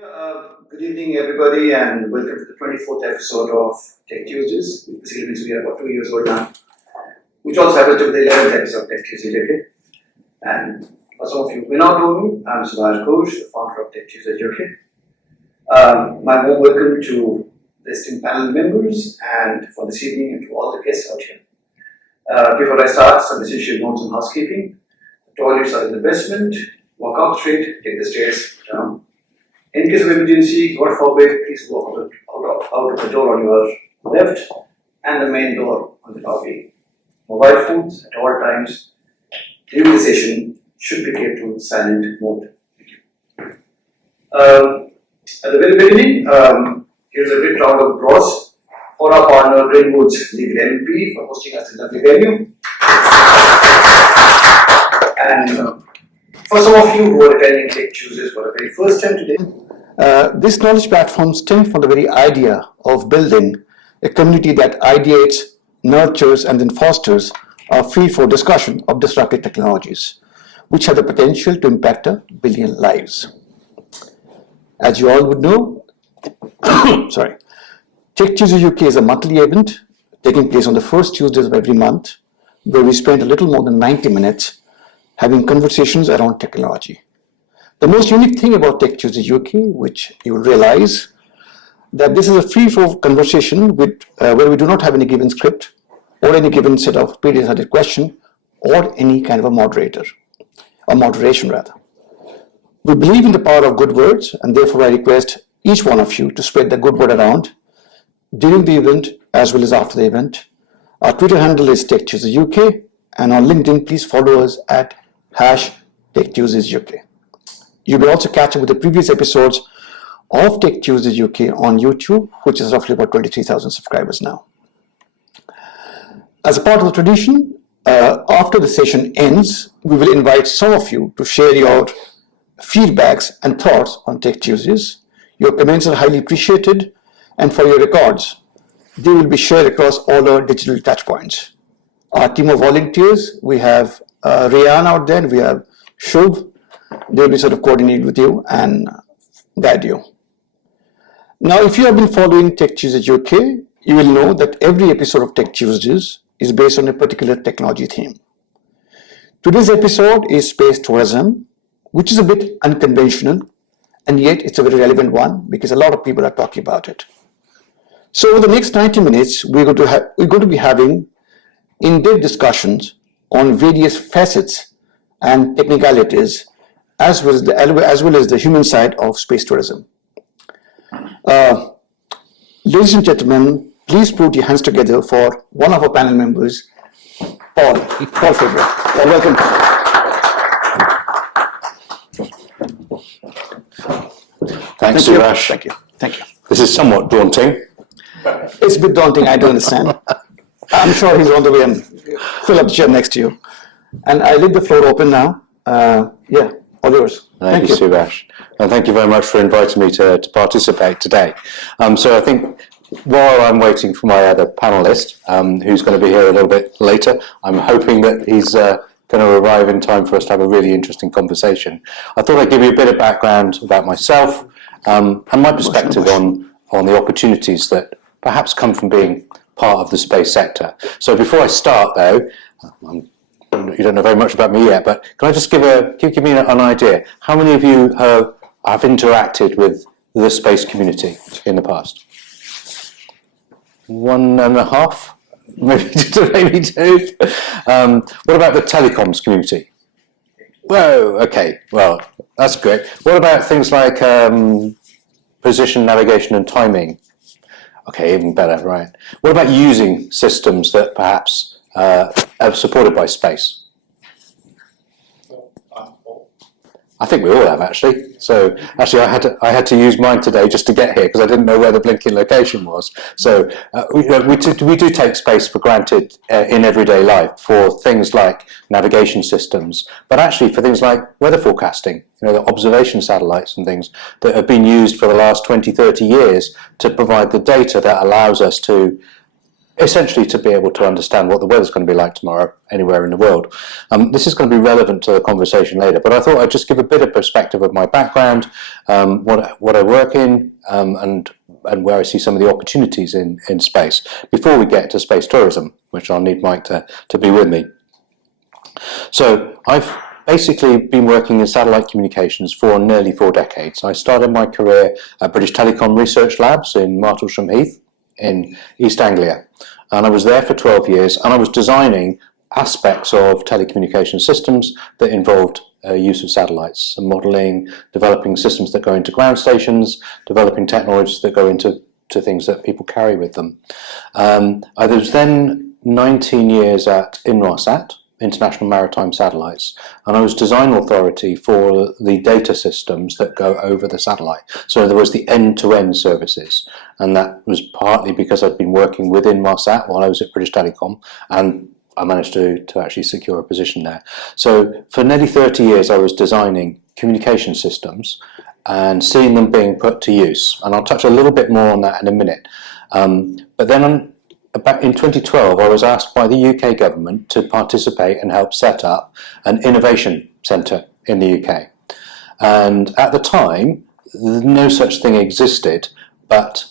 Good evening, everybody, and welcome to the 24th episode of Tech Tuesdays. It basically means we are about 2 years old now, which also happens to be the 11th episode of Tech Tuesdays UK. And for some of you who may not know me, I'm Subhash Ghosh, the founder of Tech Tuesdays UK. My warm welcome to the esteemed panel members and for this evening and to all the guests out here. Before I start, some essential notes on housekeeping. The toilets are in the basement. Walk out straight, take the stairs down. In case of emergency, God forbid, please walk out of the door on your left and the main door on the lobby. Mobile phones at all times during the session should be kept to silent mode. At the very beginning, here's a big round of applause for our partner Greenwoods Legal LLP for hosting us in the lovely venue. And for some of you who are attending Tech Tuesdays for the very first time today, this knowledge platform stems from the very idea of building a community that ideates, nurtures, and then fosters a free-flow discussion of disruptive technologies, which have the potential to impact 1 billion lives. As you all would know, Tech Tuesdays UK is a monthly event taking place on the first Tuesdays of every month, where we spend a little more than 90 minutes having conversations around technology. The most unique thing about Tech Tuesdays UK, which you will realize, that this is a free-flow conversation where we do not have any given script or any given set of pre-decided question or any kind of a moderator, or moderation rather. We believe in the power of good words, and therefore I request each one of you to spread the good word around during the event as well as after the event. Our Twitter handle is Tech Tuesdays UK, and on LinkedIn, please follow us at #TechTuesdaysUK. You will also catch up with the previous episodes of Tech Tuesdays UK on YouTube, which is roughly about 23,000 subscribers now. As a part of the tradition, after the session ends, we will invite some of you to share your feedbacks and thoughts on Tech Tuesdays. Your comments are highly appreciated, and for your records, they will be shared across all our digital touchpoints. Our team of volunteers, we have Rian out there, we have Shubh. They'll be sort of coordinated with you and guide you. Now, if you have been following Tech Tuesdays UK, you will know that every episode of Tech Tuesdays is based on a particular technology theme. Today's episode is space tourism, which is a bit unconventional, and yet it's a very relevant one because a lot of people are talking about it. So over the next 90 minutes, we're going to be having in-depth discussions on various facets and technicalities as well as the human side of space tourism. Ladies and gentlemen, please put your hands together for one of our panel members, Paul Faber. Welcome. Thanks, Subhash. Thank you. This is somewhat daunting. It's a bit daunting, I do understand. I'm sure he's on the way and fill up the chair next to you. And I leave the floor open now. All yours. Thank you, Subhash. And thank you very much for inviting me to participate today. So I think while I'm waiting for my other panelist, who's going to be here a little bit later, I'm hoping that he's going to arrive in time for us to have a really interesting conversation. I thought I'd give you a bit of background about myself and my perspective on the opportunities that perhaps come from being part of the space sector. So before I start though, you don't know very much about me yet, but can I just give me an idea? How many of you have interacted with the space community in the past? 1.5, maybe two. What about the telecoms community? Whoa, okay, well, that's great. What about things like position, navigation, and timing? Okay, even better, right. What about using systems that perhaps are supported by space? I think we all have actually. So actually, I had to use mine today just to get here because I didn't know where the blinking location was. So we do take space for granted in everyday life for things like navigation systems, but actually for things like weather forecasting. The observation satellites and things that have been used for the last 20, 30 years to provide the data that allows us to essentially to be able to understand what the weather's going to be like tomorrow anywhere in the world. This is going to be relevant to the conversation later, but I thought I'd just give a bit of perspective of my background, what I work in, and where I see some of the opportunities in space, before we get to space tourism, which I'll need Mike to be with me. So I've basically been working in satellite communications for nearly 4 decades. I started my career at British Telecom Research Labs in Martlesham Heath in East Anglia, and I was there for 12 years, and I was designing aspects of telecommunication systems that involved use of satellites, and modelling, developing systems that go into ground stations, developing technologies that go into things that people carry with them. I was then 19 years at Inmarsat, International Maritime Satellites, and I was design authority for the data systems that go over the satellite. So there was the end-to-end services, and that was partly because I'd been working with Inmarsat while I was at British Telecom, and I managed to actually secure a position there. So for nearly 30 years I was designing communication systems and seeing them being put to use, and I'll touch a little bit more on that in a minute. But then about in 2012, I was asked by the UK government to participate and help set up an innovation centre in the UK. And at the time, no such thing existed, but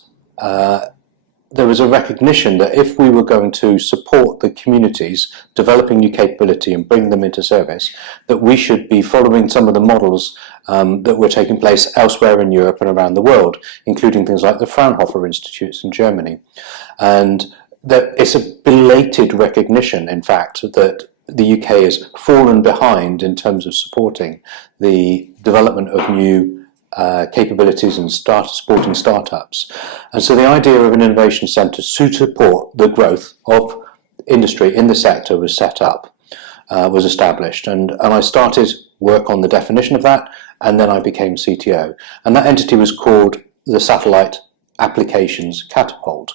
there was a recognition that if we were going to support the communities developing new capability and bring them into service, that we should be following some of the models that were taking place elsewhere in Europe and around the world, including things like the Fraunhofer Institutes in Germany. And that it's a belated recognition, in fact, that the UK has fallen behind in terms of supporting the development of new capabilities and supporting startups. And so the idea of an innovation centre to support the growth of industry in the sector was set up, was established, and I started work on the definition of that, and then I became CTO. And that entity was called the Satellite Applications Catapult.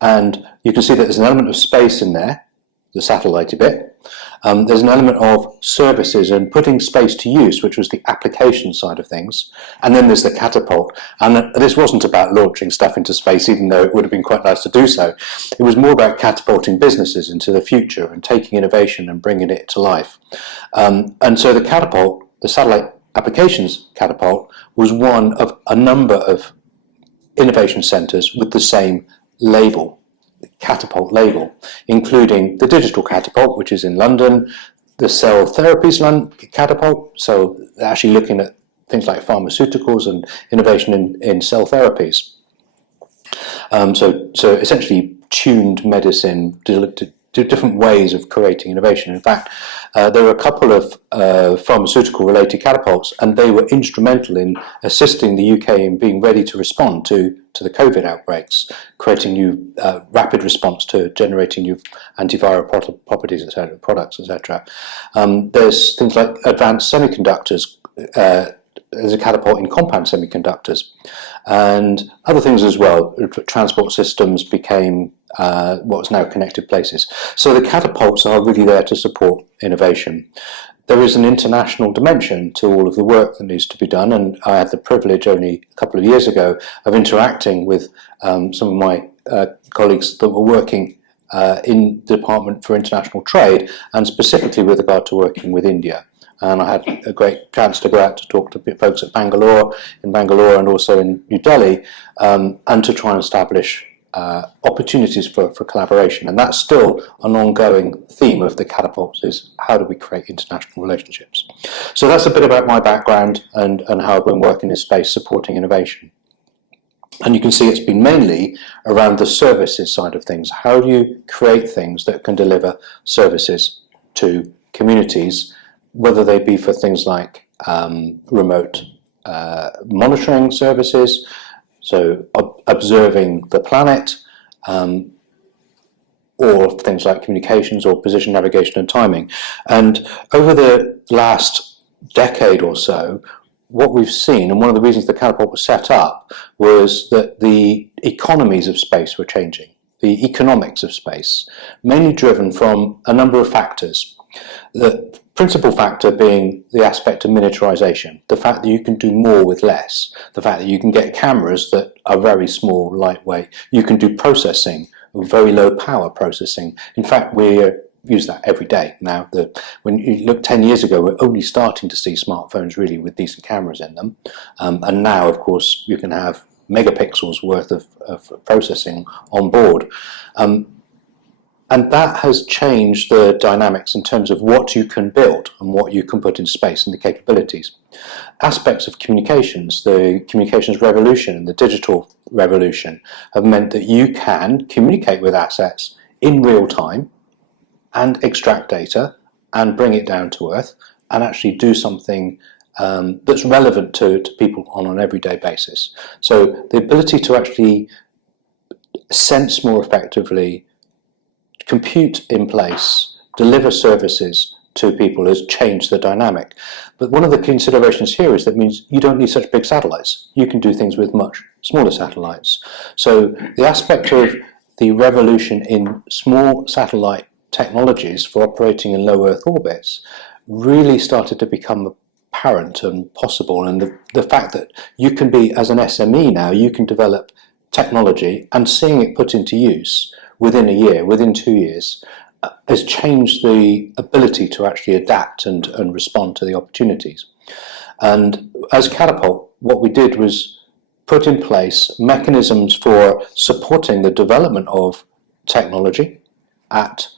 And you can see that there's an element of space in there, the satellite bit. There's an element of services and putting space to use, which was the application side of things. And then there's the catapult. And this wasn't about launching stuff into space, even though it would have been quite nice to do so. It was more about catapulting businesses into the future and taking innovation and bringing it to life. And so the catapult, the Satellite Applications Catapult, was one of a number of innovation centres with the same label, the Catapult label, including the Digital Catapult, which is in London, the Cell Therapies Catapult, so actually looking at things like pharmaceuticals and innovation in cell therapies. So essentially tuned medicine to different ways of creating innovation. In fact, there were a couple of pharmaceutical-related catapults, and they were instrumental in assisting the UK in being ready to respond to the COVID outbreaks, creating new rapid response to generating new antiviral properties, etc., products, etc. There's things like advanced semiconductors. There's a catapult in compound semiconductors, and other things as well. Transport systems became what's now connected places. So the catapults are really there to support innovation. There is an international dimension to all of the work that needs to be done, and I had the privilege only a couple of years ago of interacting with some of my colleagues that were working in the Department for International Trade, and specifically with regard to working with India. And I had a great chance to go out to talk to folks at Bangalore and also in New Delhi, and to try and establish opportunities for collaboration. And that's still an ongoing theme of the catapults, is how do we create international relationships. So that's a bit about my background and how I've been working in space supporting innovation. And you can see it's been mainly around the services side of things. How do you create things that can deliver services to communities, whether they be for things like remote monitoring services, so observing the planet, or things like communications or position navigation and timing. And over the last decade or so, what we've seen, and one of the reasons the Catapult was set up, was that the economies of space were changing, the economics of space, mainly driven from a number of factors. The principal factor being the aspect of miniaturization, the fact that you can do more with less, the fact that you can get cameras that are very small, lightweight, you can do processing very low power processing. In fact, we use that every day now. When you look 10 years ago, we're only starting to see smartphones really with decent cameras in them. And now, of course, you can have megapixels worth of processing on board. And that has changed the dynamics in terms of what you can build and what you can put in space and the capabilities. Aspects of communications, the communications revolution and the digital revolution have meant that you can communicate with assets in real time and extract data and bring it down to earth and actually do something that's relevant to people on an everyday basis. So the ability to actually sense more effectively, compute in place, deliver services to people has changed the dynamic. But one of the considerations here is that means you don't need such big satellites. You can do things with much smaller satellites. So the aspect of the revolution in small satellite technologies for operating in low Earth orbits really started to become apparent and possible. And the fact that you can be, as an SME now, you can develop technology and seeing it put into use within a year, within 2 years, has changed the ability to actually adapt and respond to the opportunities. And as Catapult, what we did was put in place mechanisms for supporting the development of technology at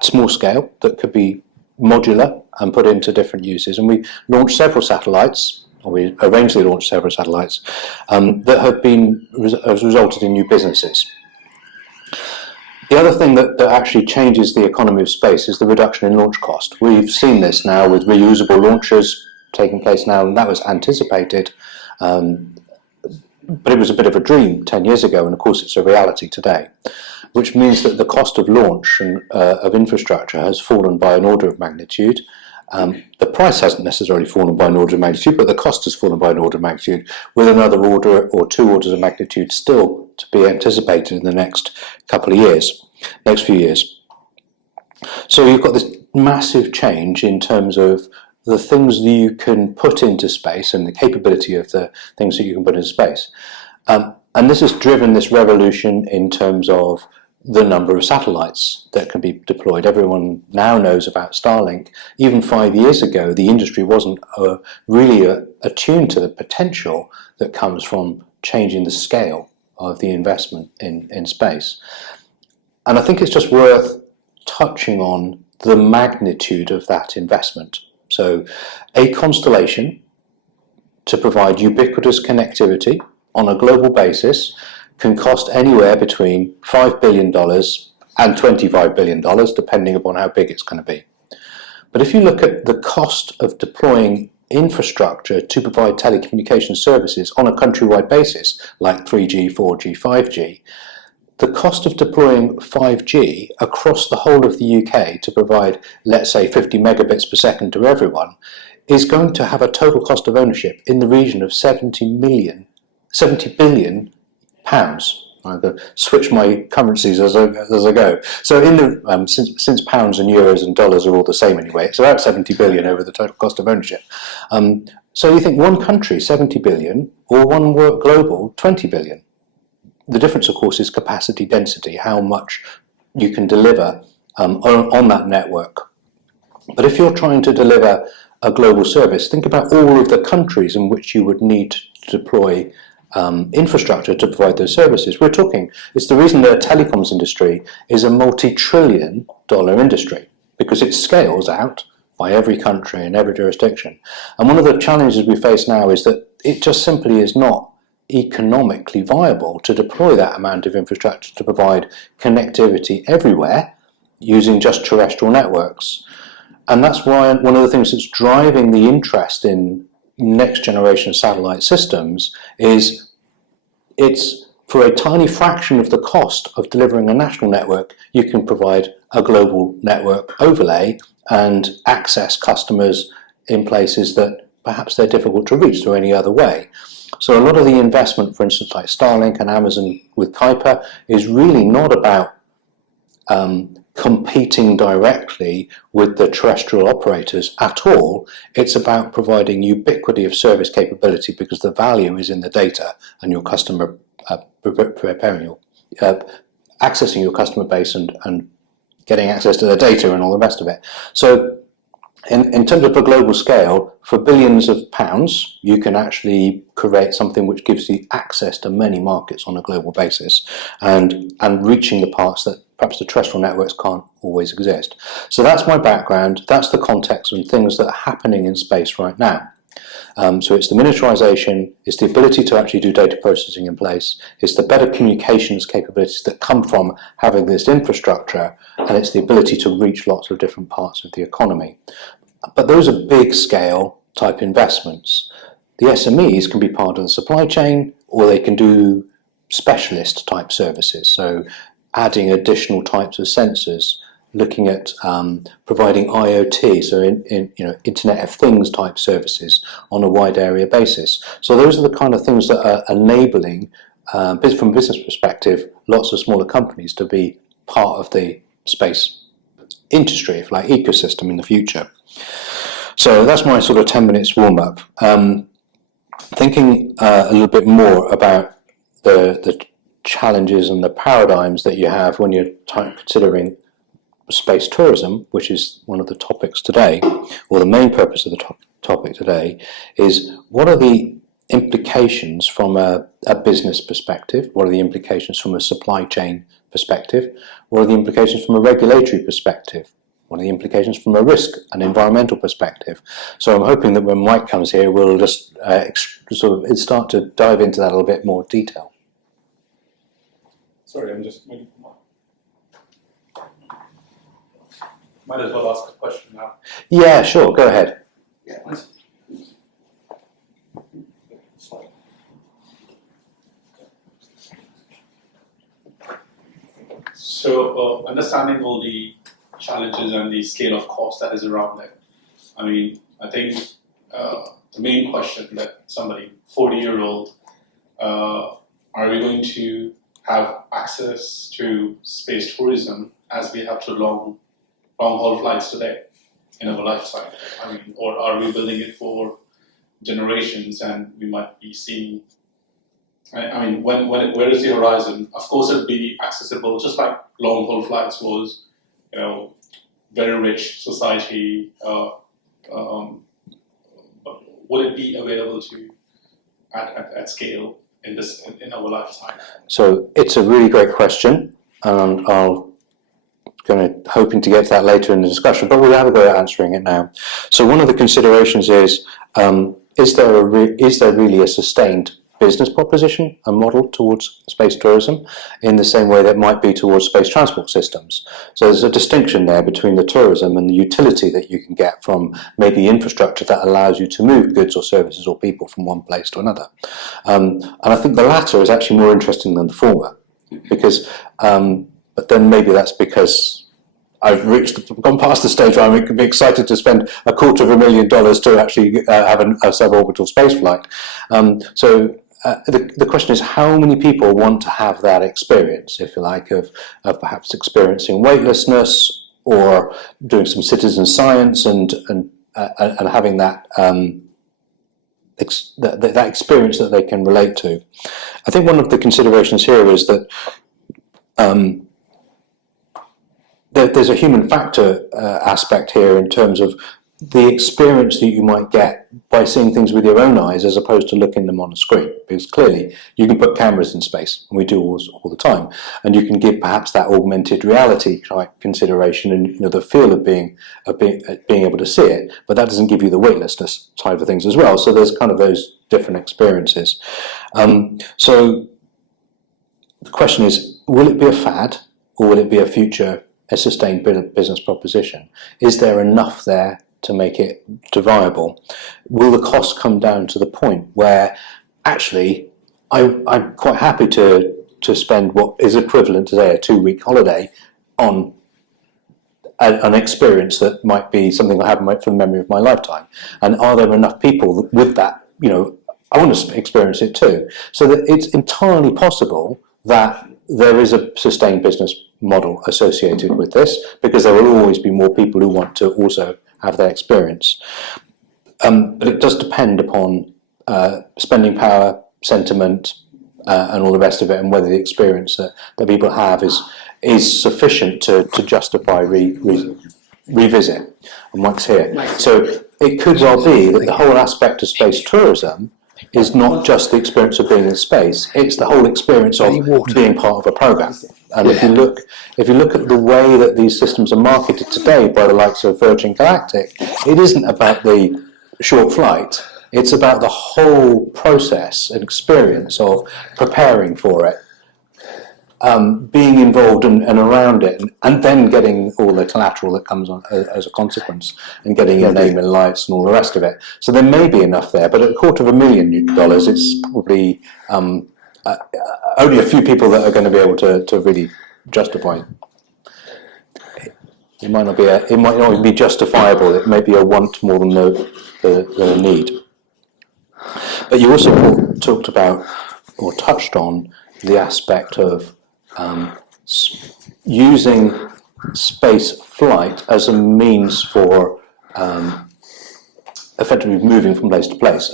small scale that could be modular and put into different uses. And we launched several satellites, or we arranged to launch several satellites that have resulted in new businesses. The other thing that actually changes the economy of space is the reduction in launch cost. We've seen this now with reusable launches taking place now, and that was anticipated, but it was a bit of a dream 10 years ago, and of course it's a reality today, which means that the cost of launch and of infrastructure has fallen by an order of magnitude. The price hasn't necessarily fallen by an order of magnitude, but the cost has fallen by an order of magnitude, with another order or 2 orders of magnitude still to be anticipated in the next few years. So you've got this massive change in terms of the things that you can put into space and the capability of the things that you can put into space. And this has driven this revolution in terms of the number of satellites that can be deployed. Everyone now knows about Starlink. Even 5 years ago, the industry wasn't really attuned to the potential that comes from changing the scale of the investment in space. And I think it's just worth touching on the magnitude of that investment. So a constellation to provide ubiquitous connectivity on a global basis can cost anywhere between $5 billion and $25 billion, depending upon how big it's going to be. But if you look at the cost of deploying infrastructure to provide telecommunication services on a countrywide basis, like 3G, 4G, 5G, the cost of deploying 5G across the whole of the UK to provide, let's say, 50 megabits per second to everyone is going to have a total cost of ownership in the region of 70 billion pounds. I'm going to switch my currencies as I go. So in the since pounds and euros and dollars are all the same anyway, it's about 70 billion over the total cost of ownership. So you think one country 70 billion or one global 20 billion. The difference, of course, is capacity density, how much you can deliver on that network. But if you're trying to deliver a global service, think about all of the countries in which you would need to deploy infrastructure to provide those services. It's the reason the telecoms industry is a multi-trillion-dollar industry, because it scales out by every country and every jurisdiction. And one of the challenges we face now is that it just simply is not economically viable to deploy that amount of infrastructure to provide connectivity everywhere using just terrestrial networks. And that's why one of the things that's driving the interest in next generation satellite systems is it's for a tiny fraction of the cost of delivering a national network, you can provide a global network overlay and access customers in places that perhaps they're difficult to reach through any other way. So a lot of the investment, for instance, like Starlink and Amazon with Kuiper, is really not about competing directly with the terrestrial operators at all. It's about providing ubiquity of service capability, because the value is in the data and your customer accessing your customer base and getting access to their data and all the rest of it. So in terms of a global scale, for billions of pounds, you can actually create something which gives you access to many markets on a global basis and reaching the parts that perhaps the terrestrial networks can't always exist. So that's my background, that's the context and things that are happening in space right now. So it's the miniaturization, it's the ability to actually do data processing in place, it's the better communications capabilities that come from having this infrastructure, and it's the ability to reach lots of different parts of the economy. But those are big scale type investments. The SMEs can be part of the supply chain, or they can do specialist type services, so adding additional types of sensors, looking at providing IoT, so in Internet of Things type services on a wide area basis. So those are the kind of things that are enabling, from a business perspective, lots of smaller companies to be part of the space industry, if like ecosystem in the future. So that's my sort of 10 minutes warm up. Thinking a little bit more about the challenges and the paradigms that you have when you're considering space tourism, which is one of the topics today, or the main purpose of the topic today, is what are the implications from a business perspective? What are the implications from a supply chain perspective? What are the implications from a regulatory perspective? What are the implications from a risk and environmental perspective? So I'm hoping that when Mike comes here, we'll just start to dive into that a little bit more detail. Sorry, I'm just waiting for Might as well ask a question now. Yeah, sure, go ahead. Yeah. So, understanding all the challenges and the scale of cost that is around it, I mean, I think the main question that somebody 40-year-old, are we going to have access to space tourism as we have to long-haul flights today in our lifetime? I mean, or are we building it for generations and we might be seeing, I mean, where is the horizon? Of course, it'll be accessible, just like long-haul flights was, very rich society. But will it be available to at scale in our lifetime? So it's a really great question, and hoping to get to that later in the discussion, but we'll have a go at answering it now. So one of the considerations is there really a sustained business proposition, a model towards space tourism, in the same way that might be towards space transport systems? So there's a distinction there between the tourism and the utility that you can get from maybe infrastructure that allows you to move goods or services or people from one place to another. And I think the latter is actually more interesting than the former, because but then maybe that's because I've gone past the stage where I could be excited to spend $250,000 to actually have a suborbital space flight. So the question is, how many people want to have that experience, if you like, of perhaps experiencing weightlessness or doing some citizen science and having that that experience that they can relate to. I think one of the considerations here is that there's a human factor aspect here in terms of the experience that you might get by seeing things with your own eyes as opposed to looking them on a screen. Because clearly you can put cameras in space, and we do all the time, and you can give perhaps that augmented reality type consideration and the feel of being able to see it, but that doesn't give you the weightlessness type of things as well. So there's kind of those different experiences. So the question is, will it be a fad, or will it be a sustained business proposition? Is there enough there to make it viable? Will the cost come down to the point where actually I'm quite happy to spend what is equivalent today a 2-week holiday on an experience that might be something I have for the memory of my lifetime? And are there enough people with that, I want to experience it too? So that it's entirely possible that there is a sustained business model associated with this, because there will always be more people who want to also have that experience. But it does depend upon spending power, sentiment, and all the rest of it, and whether the experience that people have is sufficient to justify revisit and once here. So it could well be that the whole aspect of space tourism is not just the experience of being in space; it's the whole experience of being part of a program. And if you look at the way that these systems are marketed today by the likes of Virgin Galactic, it isn't about the short flight. It's about the whole process and experience of preparing for it, being involved and around it, and then getting all the collateral that comes on as a consequence, and getting your name in lights and all the rest of it. So there may be enough there, but at $250,000, it's probably only a few people that are going to be able to really justify it. It might not even be justifiable. It may be a want more than the need. But you also talked about, or touched on, the aspect of using space flight as a means for effectively moving from place to place,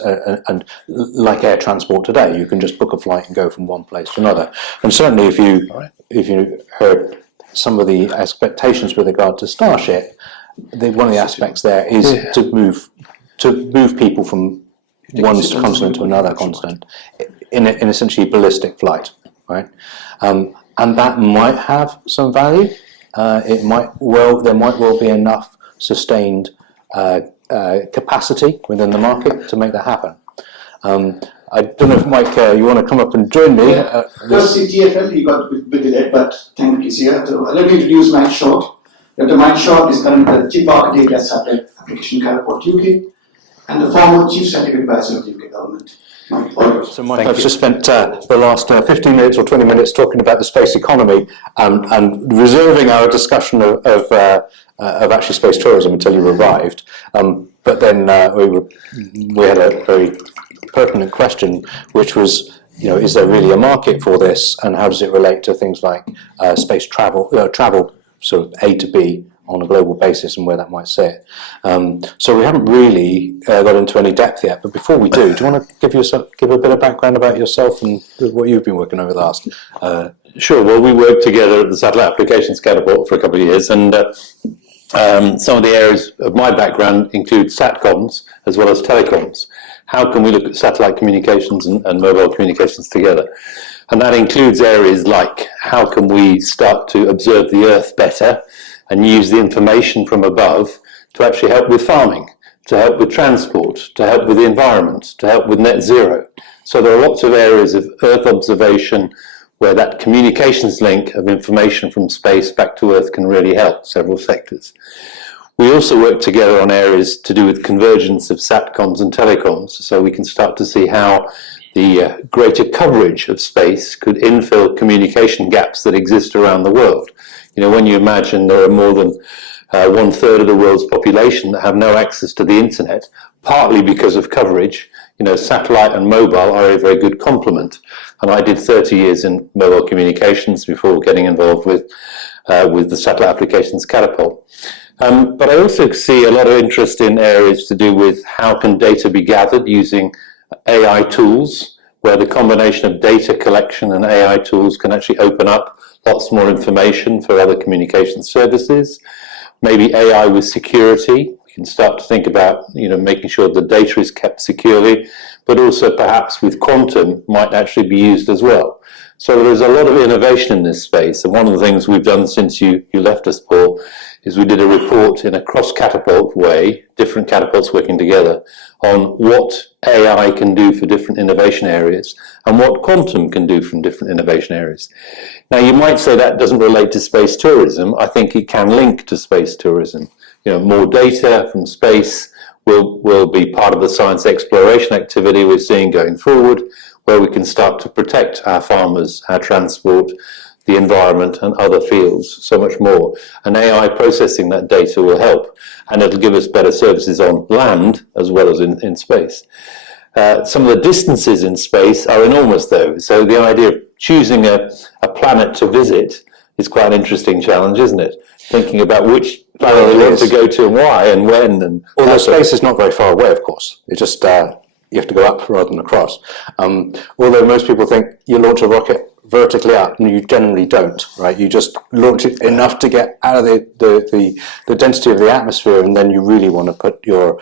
and like air transport today, you can just book a flight and go from one place to another. And certainly, if you heard some of the expectations with regard to Starship, one of the aspects there is to move people from one continent to another continent in essentially ballistic flight, right? And that might have some value. There might well be enough sustained capacity within the market to make that happen. I don't know if Mike, you want to come up and join me? Because TFL, he got a bit delayed, but thank you, here. So let me introduce Mike Short. Dr. Mike Short is currently the Chief Architect at Satellite Application Catapult UK and the former Chief Scientific Advisor of the UK government. So Mike, I've just spent the last 15 minutes or 20 minutes talking about the space economy and reserving our discussion of actually space tourism until you arrived. But then we had a very pertinent question, which was, is there really a market for this, and how does it relate to things like space travel, sort of A to B on a global basis, and where that might sit. So we haven't really got into any depth yet, but before we do you want to give a bit of background about yourself and what you've been working over the last? Sure. Well, we worked together at the Satellite Applications Catapult for a couple of years, and some of the areas of my background include SATCOMs as well as telecoms. How can we look at satellite communications and mobile communications together? And that includes areas like how can we start to observe the Earth better and use the information from above to actually help with farming, to help with transport, to help with the environment, to help with net zero. So there are lots of areas of Earth observation where that communications link of information from space back to Earth can really help several sectors. We also work together on areas to do with convergence of SATCOMs and telecoms, so we can start to see how the greater coverage of space could infill communication gaps that exist around the world. When you imagine there are more than 1/3 of the world's population that have no access to the internet, partly because of coverage, satellite and mobile are a very good complement. And I did 30 years in mobile communications before getting involved with the Satellite Applications Catapult. But I also see a lot of interest in areas to do with how can data be gathered using AI tools, where the combination of data collection and AI tools can actually open up lots more information for other communication services. Maybe AI with security. We can start to think about, making sure the data is kept securely, but also perhaps with quantum might actually be used as well. So there's a lot of innovation in this space. And one of the things we've done since you left us, Paul, is we did a report in a cross-catapult way, different catapults working together, on what AI can do for different innovation areas and what quantum can do from different innovation areas. Now, you might say that doesn't relate to space tourism. I think it can link to space tourism. More data from space will be part of the science exploration activity we're seeing going forward, where we can start to protect our farmers, our transport, the environment and other fields so much more. And AI processing that data will help, and it'll give us better services on land as well as in space. Some of the distances in space are enormous though, so the idea of choosing a planet to visit is quite an interesting challenge, isn't it? Thinking about which planet we want to go to and why and when. And although space is not very far away, of course. It's just you have to go up rather than across. Although most people think you launch a rocket vertically up, and you generally don't, right? You just launch it enough to get out of the density of the atmosphere, and then you really want to put your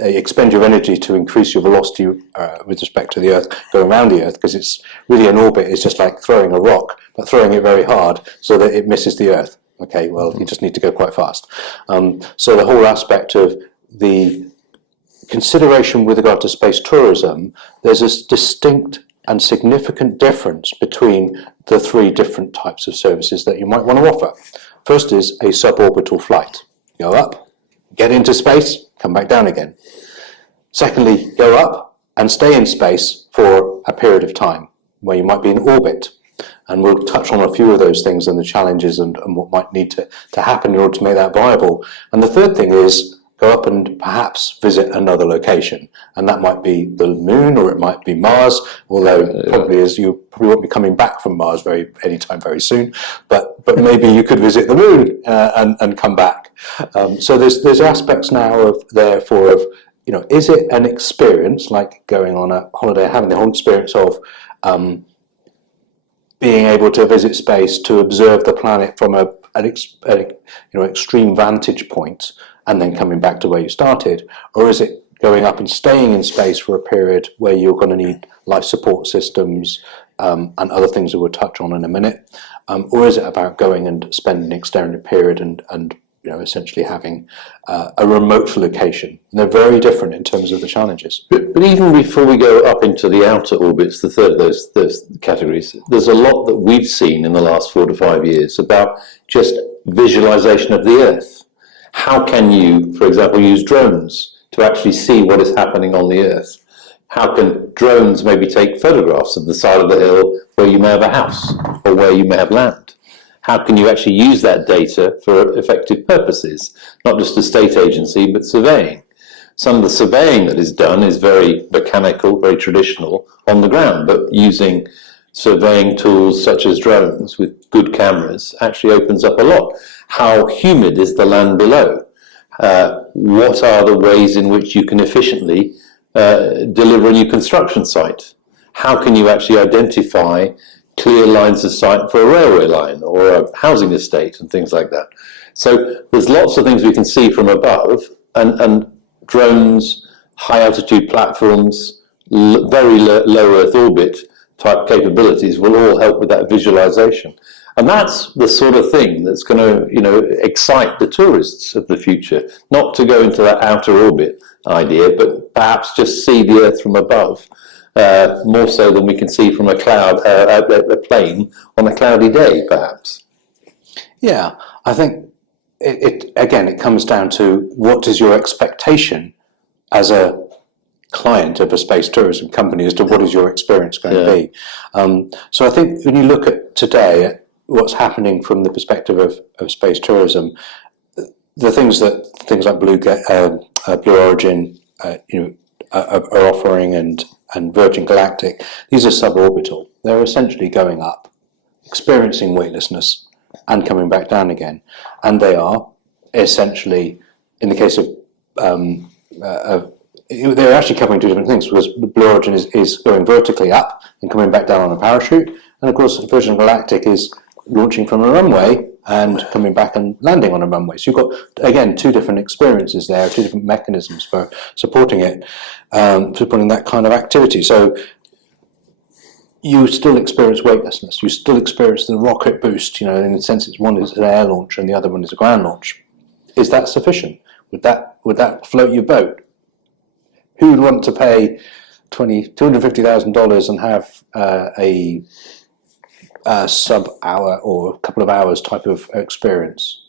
expend your energy to increase your velocity with respect to the Earth, going around the Earth, because it's really an orbit. It's just like throwing a rock, but throwing it very hard so that it misses the Earth. Okay, well, you just need to go quite fast. So the whole aspect of the consideration with regard to space tourism, there's a distinct and significant difference between the three different types of services that you might want to offer. First is a suborbital flight. Go up, get into space, come back down again. Secondly, go up and stay in space for a period of time where you might be in orbit. And we'll touch on a few of those things and the challenges and what might need to happen in order to make that viable. And the third thing is go up and perhaps visit another location. And that might be the moon, or it might be Mars, although probably you probably won't be coming back from Mars anytime very soon. But maybe you could visit the moon and come back. So there's aspects now of is it an experience like going on a holiday, having the whole experience of being able to visit space, to observe the planet from an extreme vantage point, and then coming back to where you started? Or is it going up and staying in space for a period where you're going to need life support systems and other things that we'll touch on in a minute? Or is it about going and spending an extended period and essentially having a remote location? And they're very different in terms of the challenges. But even before we go up into the outer orbits, the third of those categories, there's a lot that we've seen in the last 4 to 5 years about just visualization of the Earth. How can you, for example, use drones to actually see what is happening on the Earth? How can drones maybe take photographs of the side of the hill where you may have a house or where you may have land? How can you actually use that data for effective purposes, not just a state agency, but surveying? Some of the surveying that is done is very mechanical, very traditional on the ground, but using surveying tools such as drones with good cameras actually opens up a lot. How humid is the land below? What are the ways in which you can efficiently deliver a new construction site? How can you actually identify clear lines of sight for a railway line or a housing estate and things like that? So there's lots of things we can see from above, and drones, high altitude platforms, very low Earth orbit type capabilities will all help with that visualization. And that's the sort of thing that's going to, excite the tourists of the future, not to go into that outer orbit idea, but perhaps just see the Earth from above, more so than we can see from a plane on a cloudy day, perhaps. Yeah, I think it comes down to what is your expectation as a client of a space tourism company as to what is your experience going to be. So I think when you look at today, what's happening from the perspective of space tourism, the things like Blue Origin, are offering, and Virgin Galactic, these are suborbital. They're essentially going up, experiencing weightlessness, and coming back down again. And they are essentially, in the case of they're actually covering two different things, because Blue Origin is going vertically up and coming back down on a parachute, and of course Virgin Galactic is launching from a runway and coming back and landing on a runway. So you've got, again, two different experiences there, two different mechanisms for supporting it, supporting that kind of activity. So you still experience weightlessness, you still experience the rocket boost, in the sense one is an air launch and the other one is a ground launch. Is that sufficient? Would that float your boat? Who would want to pay $250,000 and have a sub-hour or a couple of hours type of experience?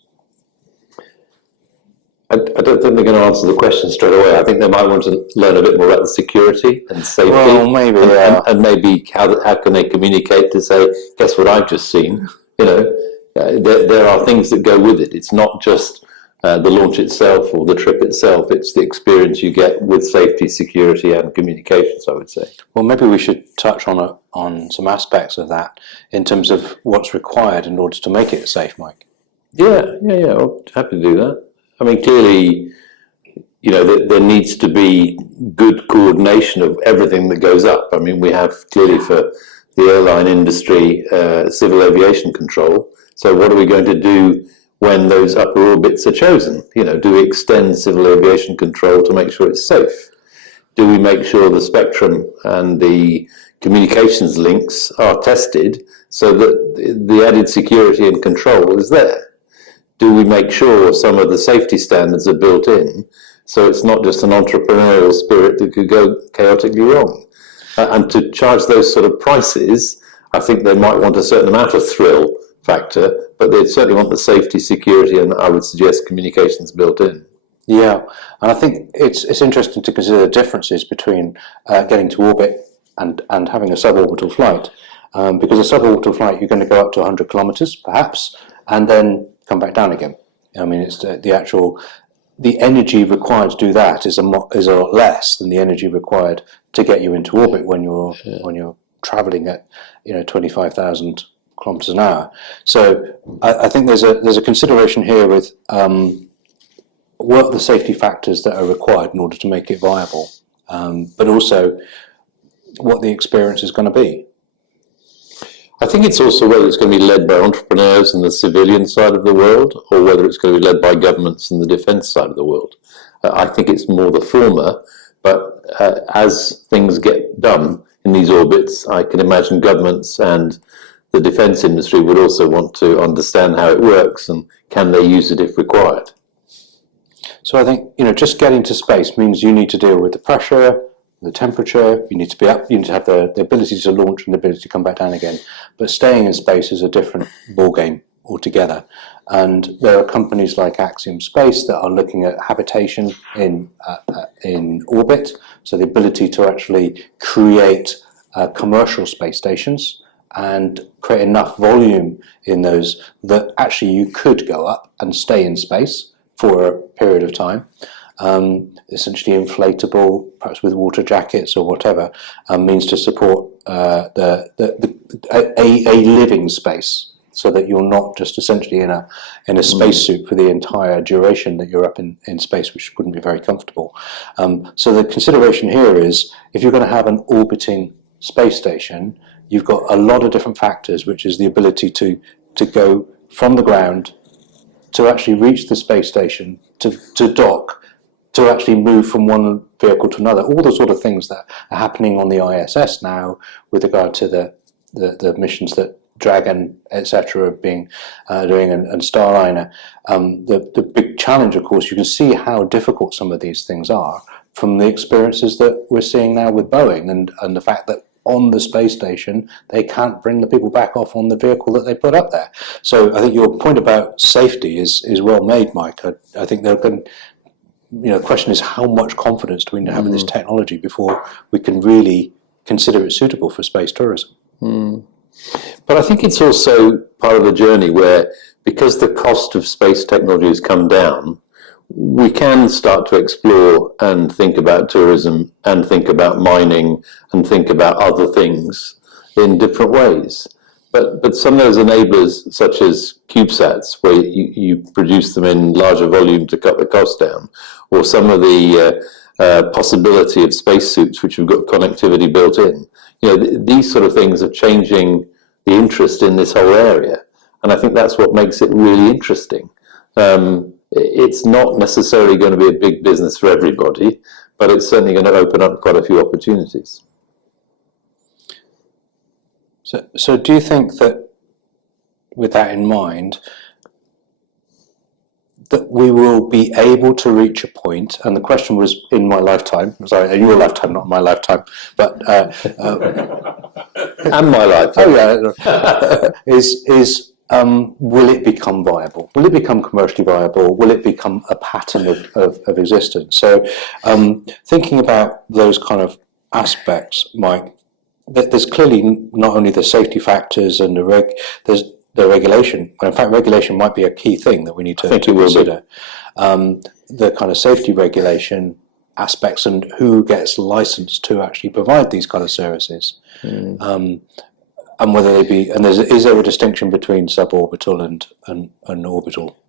I don't think they're going to answer the question straight away. I think they might want to learn a bit more about the security and safety. Well, maybe, and maybe how can they communicate to say, guess what I've just seen? There are things that go with it. It's not just the launch itself or the trip itself. It's the experience you get with safety, security, and communications, I would say. Well, maybe we should touch on some aspects of that in terms of what's required in order to make it safe, Mike. Yeah. Well, happy to do that. I mean, clearly, you know, there needs to be good coordination of everything that goes up. I mean, we have clearly for the airline industry civil aviation control. So what are we going to do when those upper orbits are chosen? You know, do we extend civil aviation control to make sure it's safe? Do we make sure the spectrum and the communications links are tested so that the added security and control is there? Do we make sure some of the safety standards are built in so it's not just an entrepreneurial spirit that could go chaotically wrong? And to charge those sort of prices, I think they might want a certain amount of thrill factor, but they'd certainly want the safety, security, and I would suggest communications built in. Yeah, and I think it's interesting to consider the differences between getting to orbit and having a suborbital flight. Because a suborbital flight, you're going to go up to 100 kilometers, perhaps, and then come back down again. I mean, it's the energy required to do that is a lot less than the energy required to get you into orbit when you're traveling at 25,000 kilometers an hour. So I think there's a consideration here with what are the safety factors that are required in order to make it viable, but also what the experience is going to be. I think it's also whether it's going to be led by entrepreneurs in the civilian side of the world or whether it's going to be led by governments in the defence side of the world. I think it's more the former, but as things get done in these orbits, I can imagine governments and the defence industry would also want to understand how it works and can they use it if required. So I think, just getting to space means you need to deal with the pressure, the temperature, you need to be up, you need to have the ability to launch and the ability to come back down again. But staying in space is a different ballgame altogether. And there are companies like Axiom Space that are looking at habitation in orbit, so the ability to actually create commercial space stations and create enough volume in those that actually you could go up and stay in space for a period of time. Essentially inflatable, perhaps with water jackets or whatever, means to support a living space, so that you're not just essentially in a spacesuit for the entire duration that you're up in space, which wouldn't be very comfortable. So the consideration here is, if you're going to have an orbiting space station, you've got a lot of different factors, which is the ability to go from the ground, to actually reach the space station, to dock, to actually move from one vehicle to another, all the sort of things that are happening on the ISS now with regard to the missions that Dragon, etc., are being doing, and Starliner. The big challenge, of course, you can see how difficult some of these things are from the experiences that we're seeing now with Boeing, and the fact that on the space station they can't bring the people back off on the vehicle that they put up there. So I think your point about safety is well made, Mike. I think they're going. The question is, how much confidence do we have in this technology before we can really consider it suitable for space tourism? But I think it's also part of the journey where, because the cost of space technology has come down, we can start to explore and think about tourism and think about mining and think about other things in different ways. But some of those enablers, such as CubeSats, where you produce them in larger volume to cut the cost down, or some of the possibility of spacesuits, which have got connectivity built in, these sort of things are changing the interest in this whole area. And I think that's what makes it really interesting. It's not necessarily going to be a big business for everybody, but it's certainly going to open up quite a few opportunities. So do you think that, with that in mind, that we will be able to reach a point, and the question was in my lifetime, sorry, in your lifetime, not my lifetime, but And my lifetime. Will it become viable? Will it become commercially viable? Will it become a pattern of existence? So thinking about those kind of aspects, Mike, there's clearly not only the safety factors and there's the regulation. Well, in fact, regulation might be a key thing that we need to consider. The kind of safety regulation aspects and who gets licensed to actually provide these kind of services. And whether they be, and is there a distinction between suborbital and orbital?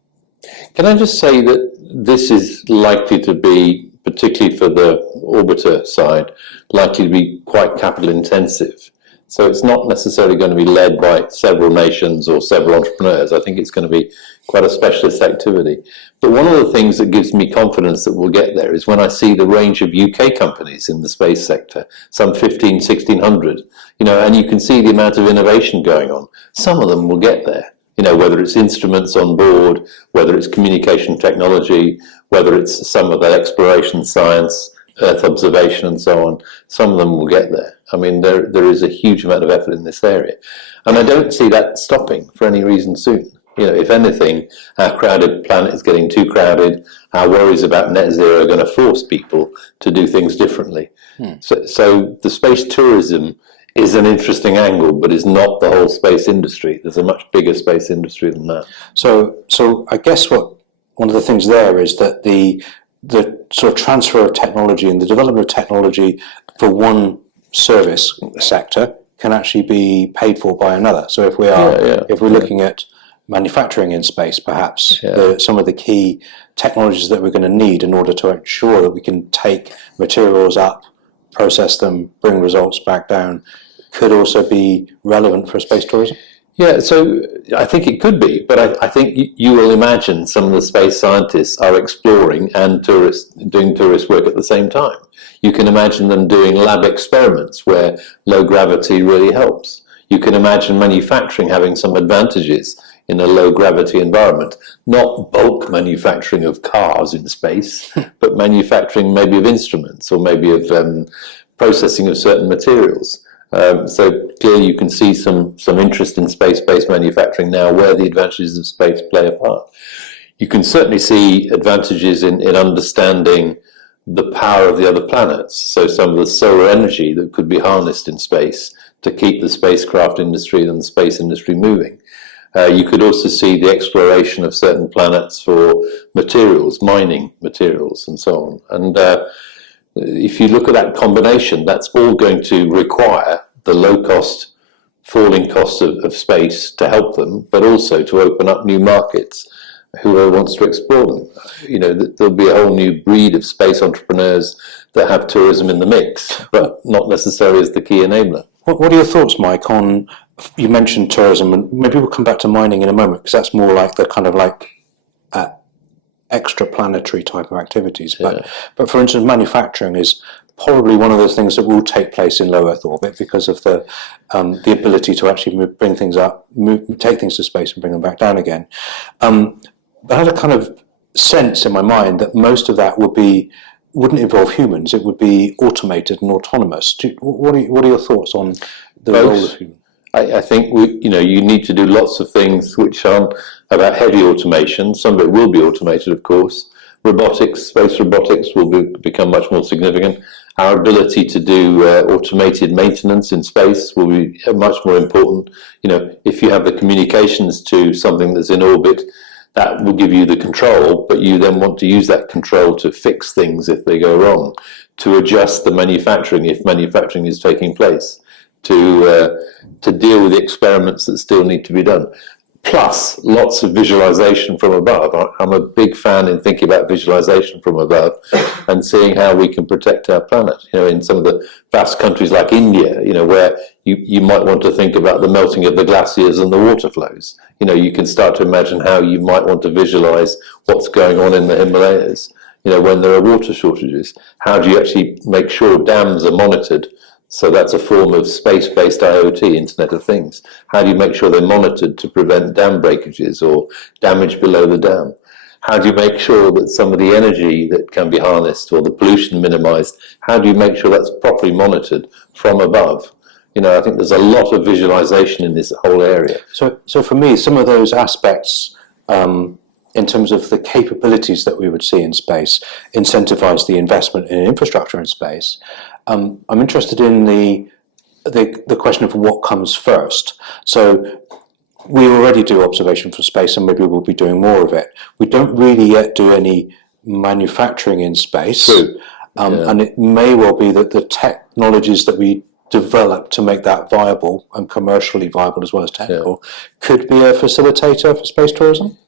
Can I just say that this is likely to be, particularly for the orbiter side, likely to be quite capital intensive. So it's not necessarily going to be led by several nations or several entrepreneurs. I think it's going to be quite a specialist activity. But one of the things that gives me confidence that we'll get there is when I see the range of UK companies in the space sector, some 1,600, and you can see the amount of innovation going on. Some of them will get there, whether it's instruments on board, whether it's communication technology, whether it's some of the exploration science, Earth observation and so on. Some of them will get there. I mean, there is a huge amount of effort in this area. And I don't see that stopping for any reason soon. If anything, our crowded planet is getting too crowded. Our worries about net zero are going to force people to do things differently. So the space tourism is an interesting angle, but is not the whole space industry. There's a much bigger space industry than that. So I guess one of the things there is that the sort of transfer of technology and the development of technology for one service sector can actually be paid for by another. So if we're looking at manufacturing in space, perhaps some of the key technologies that we're going to need in order to ensure that we can take materials up, process them, bring results back down, could also be relevant for space tourism? Yeah, so I think it could be, but I think you will imagine some of the space scientists are exploring and doing tourist work at the same time. You can imagine them doing lab experiments where low gravity really helps. You can imagine manufacturing having some advantages in a low gravity environment. Not bulk manufacturing of cars in space, but manufacturing maybe of instruments or maybe of processing of certain materials. So clearly you can see some interest in space-based manufacturing now where the advantages of space play a part. You can certainly see advantages in understanding the power of the other planets. So some of the solar energy that could be harnessed in space to keep the spacecraft industry and the space industry moving. You could also see the exploration of certain planets for materials, mining materials and so on. And if you look at that combination, that's all going to require the low-cost, falling costs of space to help them, but also to open up new markets. Whoever wants to explore them. There'll be a whole new breed of space entrepreneurs that have tourism in the mix, but not necessarily as the key enabler. What are your thoughts, Mike, on, you mentioned tourism, and maybe we'll come back to mining in a moment, because that's more like the kind of like extra-planetary type of activities. But for instance, manufacturing is probably one of those things that will take place in low Earth orbit because of the ability to actually bring things up, take things to space and bring them back down again. I had a kind of sense in my mind that most of that wouldn't involve humans. It would be automated and autonomous. What are your thoughts on the role of humans? I think you need to do lots of things which aren't about heavy automation. Some of it will be automated, of course. Robotics, space robotics will become much more significant. Our ability to do automated maintenance in space will be much more important. If you have the communications to something that's in orbit, that will give you the control, but you then want to use that control to fix things if they go wrong, to adjust the manufacturing if manufacturing is taking place, to deal with the experiments that still need to be done. Plus, lots of visualization from above. I'm a big fan in thinking about visualization from above and seeing how we can protect our planet. In some of the vast countries like India, where you might want to think about the melting of the glaciers and the water flows. You can start to imagine how you might want to visualize what's going on in the Himalayas, when there are water shortages. How do you actually make sure dams are monitored? So that's a form of space-based IoT, Internet of Things. How do you make sure they're monitored to prevent dam breakages or damage below the dam? How do you make sure that some of the energy that can be harnessed or the pollution minimized, how do you make sure that's properly monitored from above? I think there's a lot of visualization in this whole area. So for me, some of those aspects, in terms of the capabilities that we would see in space, incentivize the investment in infrastructure in space. I'm interested in the question of what comes first. So we already do observation from space, and maybe we'll be doing more of it. We don't really yet do any manufacturing in space. True. And it may well be that the technologies that we develop to make that viable and commercially viable as well as technical could be a facilitator for space tourism?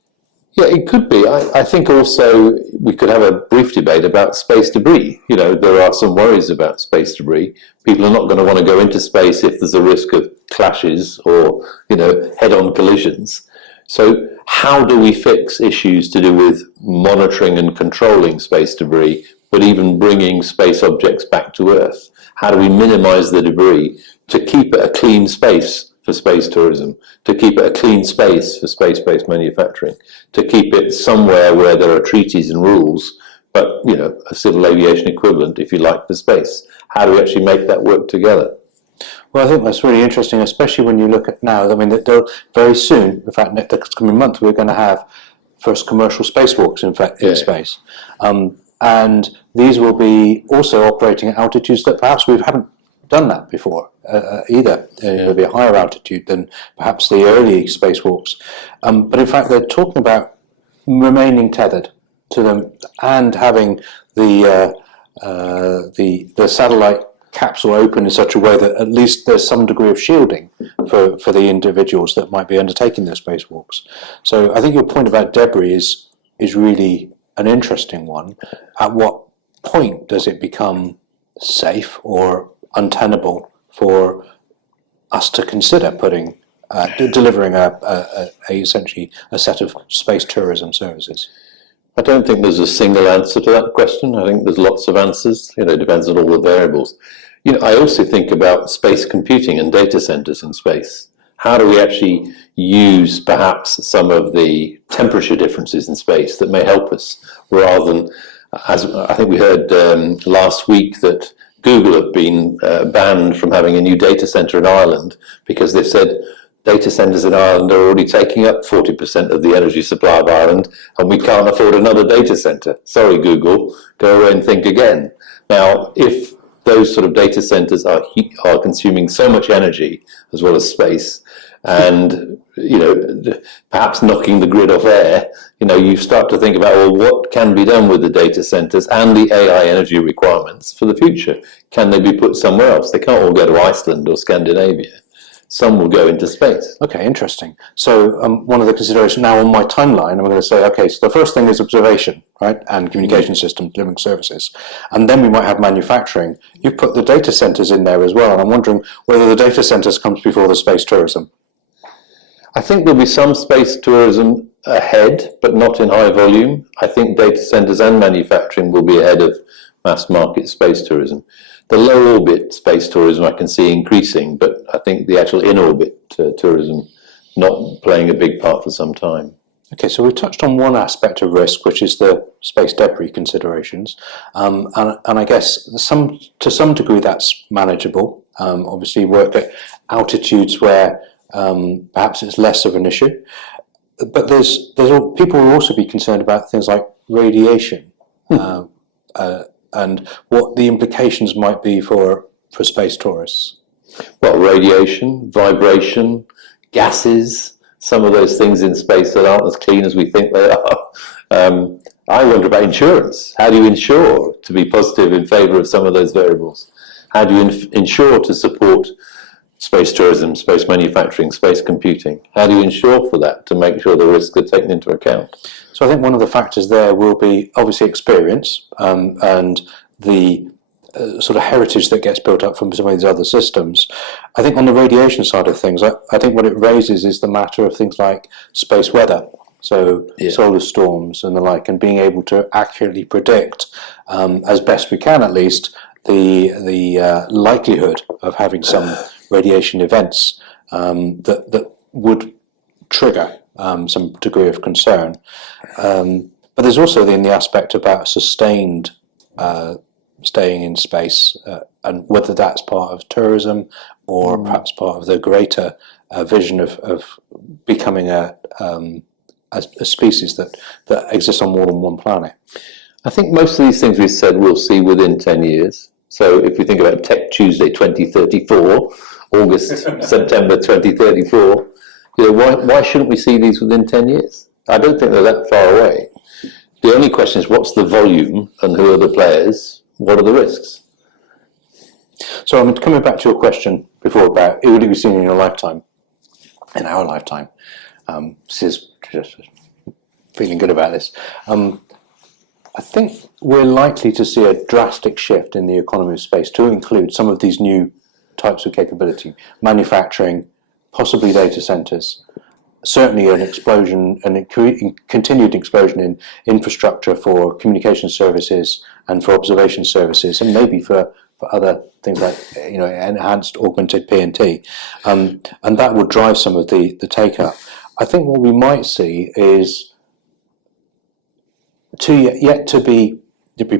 Yeah, it could be. I think also we could have a brief debate about space debris. You know, there are some worries about space debris. People are not going to want to go into space if there's a risk of clashes or, you know, head-on collisions. So how do we fix issues to do with monitoring and controlling space debris, but even bringing space objects back to Earth? How do we minimize the debris to keep it a clean space for space tourism, to keep it a clean space for space-based manufacturing, to keep it somewhere where there are treaties and rules, but, you know, a civil aviation equivalent, if you like, for space? How do we actually make that work together? Well, I think that's really interesting, especially when you look at now. I mean, that very soon, in fact, next coming month, we're going to have first commercial spacewalks, in fact, in space. And these will be also operating at altitudes that perhaps we haven't done that before either. There'll be a higher altitude than perhaps the early spacewalks. But in fact, they're talking about remaining tethered to them and having the satellite capsule open in such a way that at least there's some degree of shielding for the individuals that might be undertaking those spacewalks. So I think your point about debris is really an interesting one. At what point does it become safe or untenable for us to consider putting delivering essentially a set of space tourism services? I don't think there's a single answer to that question. I think there's lots of answers. You know, it depends on all the variables. You know, I also think about space computing and data centers in space. How do we actually use perhaps some of the temperature differences in space that may help us, rather than, as I think we heard last week, that Google have been banned from having a new data center in Ireland because they've said data centers in Ireland are already taking up 40% of the energy supply of Ireland, and we can't afford another data center. Sorry, Google, go away and think again. Now, if those sort of data centers are consuming so much energy as well as space, and, you know, perhaps knocking the grid off air, you know, you start to think about, well, what can be done with the data centers and the AI energy requirements for the future? Can they be put somewhere else? They can't all go to Iceland or Scandinavia. Some will go into space. Okay, interesting. So one of the considerations now on my timeline, I'm going to say, okay, so the first thing is observation, right, and communication systems, delivering services. And then we might have manufacturing. You've put the data centers in there as well, and I'm wondering whether the data centers comes before the space tourism. I think there'll be some space tourism ahead, but not in high volume. I think data centers and manufacturing will be ahead of mass market space tourism. The low orbit space tourism I can see increasing, but I think the actual in orbit tourism not playing a big part for some time. Okay, so we've touched on one aspect of risk, which is the space debris considerations, and I guess to some degree that's manageable. Obviously, work at altitudes where perhaps it's less of an issue, but people will also be concerned about things like radiation and what the implications might be for space tourists. Well, radiation, vibration, gases, some of those things in space that aren't as clean as we think they are. I wonder about insurance. How do you insure to be positive in favour of some of those variables? How do you insure to support space tourism, space manufacturing, space computing? How do you insure for that to make sure the risks are taken into account? So I think one of the factors there will be obviously experience and the sort of heritage that gets built up from some of these other systems. I think on the radiation side of things, I think what it raises is the matter of things like space weather, so solar storms and the like, and being able to accurately predict, as best we can at least, the likelihood of having some radiation events that would trigger some degree of concern. But there's also then the aspect about sustained staying in space, and whether that's part of tourism or perhaps part of the greater vision of becoming a species that exists on more than one planet. I think most of these things we've said we'll see within 10 years. So if we think about Tech Tuesday 2034, August, September 2034, you know, why shouldn't we see these within 10 years? I don't think they're that far away. The only question is, what's the volume and who are the players? What are the risks? So I'm coming back to your question before about it would be seen in your lifetime, in our lifetime. This is just feeling good about this. I think we're likely to see a drastic shift in the economy of space to include some of these new types of capability, manufacturing, possibly data centers, certainly an explosion, and continued explosion in infrastructure for communication services and for observation services, and maybe for other things like enhanced augmented P&T, and that would drive some of the take-up. I think what we might see is yet to be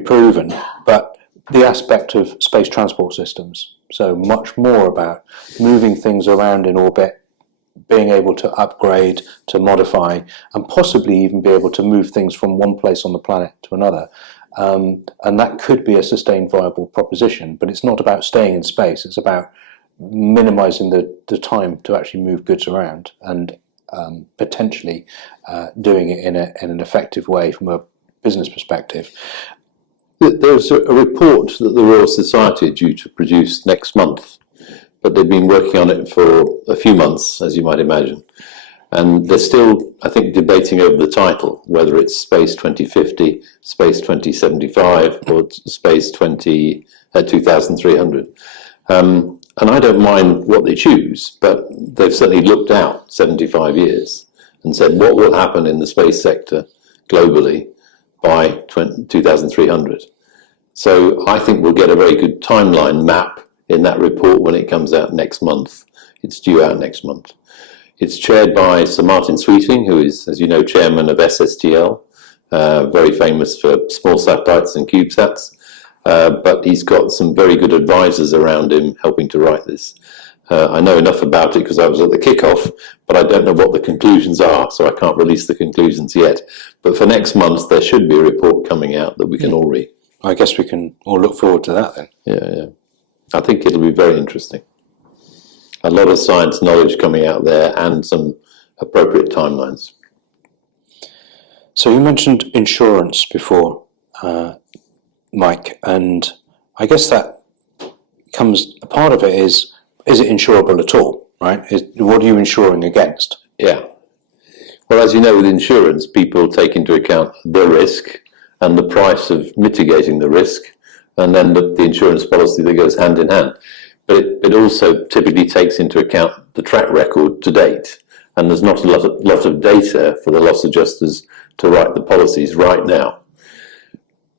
proven, but the aspect of space transport systems. So much more about moving things around in orbit, being able to upgrade, to modify, and possibly even be able to move things from one place on the planet to another. And that could be a sustained viable proposition, but it's not about staying in space. It's about minimizing the time to actually move goods around and potentially doing it in an effective way from a business perspective. There's a report that the Royal Society are due to produce next month, but they've been working on it for a few months, as you might imagine. And they're still, I think, debating over the title, whether it's Space 2050, Space 2075, or Space 2300. And I don't mind what they choose, but they've certainly looked out 75 years and said what will happen in the space sector globally by 2300. So I think we'll get a very good timeline map in that report when it comes out next month. It's due out next month. It's chaired by Sir Martin Sweeting, who is, as you know, chairman of SSTL, very famous for small satellites and CubeSats, but he's got some very good advisors around him helping to write this. I know enough about it because I was at the kickoff, but I don't know what the conclusions are, so I can't release the conclusions yet. But for next month, there should be a report coming out that we can all read. I guess we can all look forward to that then. Yeah. I think it'll be very interesting. A lot of science knowledge coming out there and some appropriate timelines. So you mentioned insurance before, Mike, and I guess that comes, a part of it is it insurable at all, right? What are you insuring against? Yeah. Well, as you know, with insurance, people take into account the risk and the price of mitigating the risk, and then the insurance policy that goes hand in hand. But it also typically takes into account the track record to date, and there's not a lot of data for the loss adjusters to write the policies right now.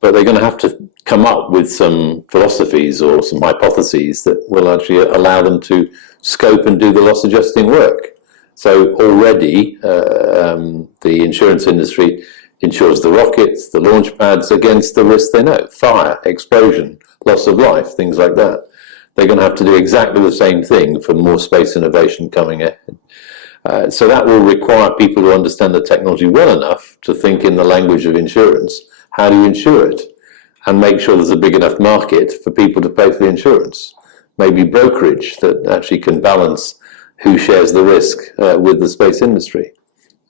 But they're going to have to come up with some philosophies or some hypotheses that will actually allow them to scope and do the loss adjusting work. So already the insurance industry insures the rockets, the launch pads against the risks they know: fire, explosion, loss of life, things like that. They're going to have to do exactly the same thing for more space innovation coming ahead. So that will require people to understand the technology well enough to think in the language of insurance. How do you insure it? And make sure there's a big enough market for people to pay for the insurance. Maybe brokerage that actually can balance who shares the risk with the space industry.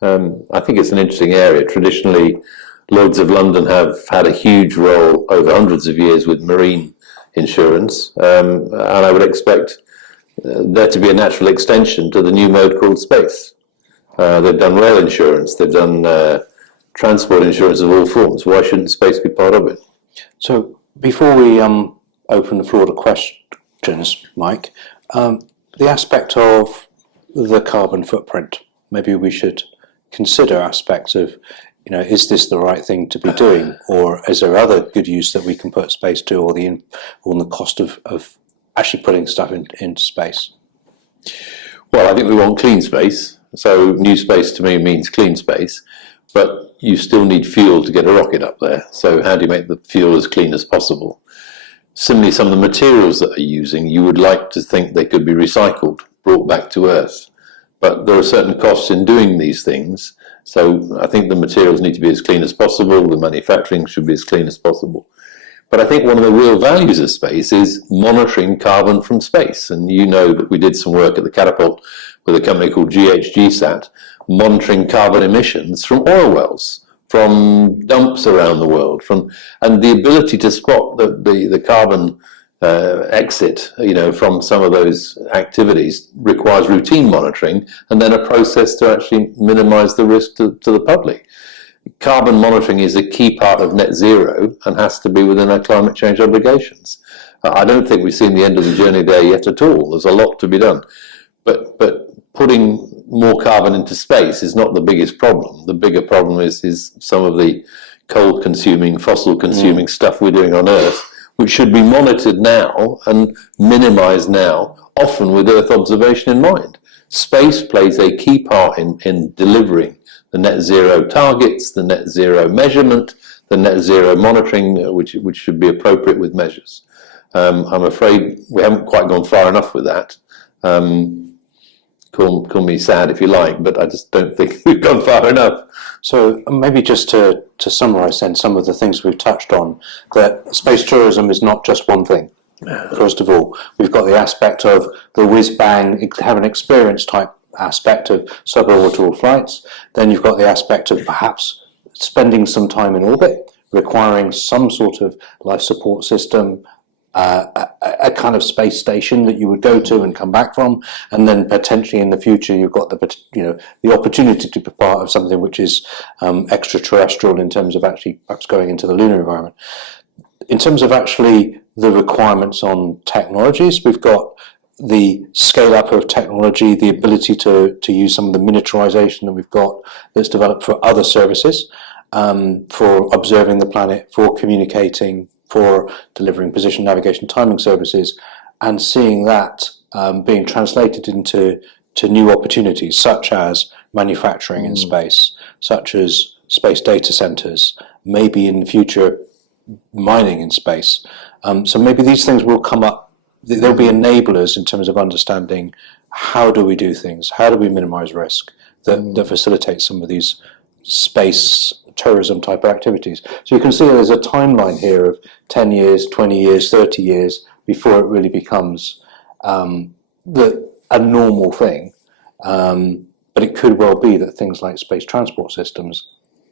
I think it's an interesting area. Traditionally, Lloyd's of London have had a huge role over hundreds of years with marine insurance, and I would expect there to be a natural extension to the new mode called space. They've done rail insurance, they've done transport insurance of all forms. Why shouldn't space be part of it? So before we open the floor to questions, Mike, the aspect of the carbon footprint, maybe we should consider aspects of, is this the right thing to be doing, or is there other good use that we can put space to, or the cost of actually putting stuff into space? Well, I think we want clean space. So new space to me means clean space, but you still need fuel to get a rocket up there. So how do you make the fuel as clean as possible? Similarly, some of the materials that are using, you would like to think they could be recycled, brought back to Earth. But there are certain costs in doing these things. So I think the materials need to be as clean as possible. The manufacturing should be as clean as possible. But I think one of the real values of space is monitoring carbon from space. And you know that we did some work at the Catapult with a company called GHGSat, monitoring carbon emissions from oil wells, from dumps around the world, and the ability to spot the carbon exit, from some of those activities requires routine monitoring and then a process to actually minimize the risk to the public. carbon monitoring is a key part of net zero and has to be within our climate change obligations. I don't think we've seen the end of the journey there yet at all. There's a lot to be done. But putting more carbon into space is not the biggest problem. The bigger problem is some of the coal-consuming, fossil-consuming stuff we're doing on Earth, which should be monitored now and minimised now, often with Earth observation in mind. Space plays a key part in delivering the net zero targets, the net zero measurement, the net zero monitoring, which should be appropriate with measures. I'm afraid we haven't quite gone far enough with that. Call me sad if you like, but I just don't think we've gone far enough. So maybe just to summarise then some of the things we've touched on, that space tourism is not just one thing. First of all, we've got the aspect of the whiz-bang, have an experience type aspect of suborbital flights. Then you've got the aspect of perhaps spending some time in orbit, requiring some sort of life support system, a kind of space station that you would go to and come back from, and then potentially in the future you've got the opportunity to be part of something which is extraterrestrial in terms of actually perhaps going into the lunar environment. In terms of actually the requirements on technologies, we've got the scale up of technology, the ability to use some of the miniaturization that we've got that's developed for other services, for observing the planet, for communicating, for delivering position, navigation, timing services, and seeing that being translated into new opportunities, such as manufacturing in space, such as space data centers, maybe in the future mining in space. So maybe these things will come up. There'll be enablers in terms of understanding how do we do things, how do we minimize risk that facilitate some of these space tourism type of activities. So you can see there's a timeline here of 10 years, 20 years, 30 years before it really becomes a normal thing. But it could well be that things like space transport systems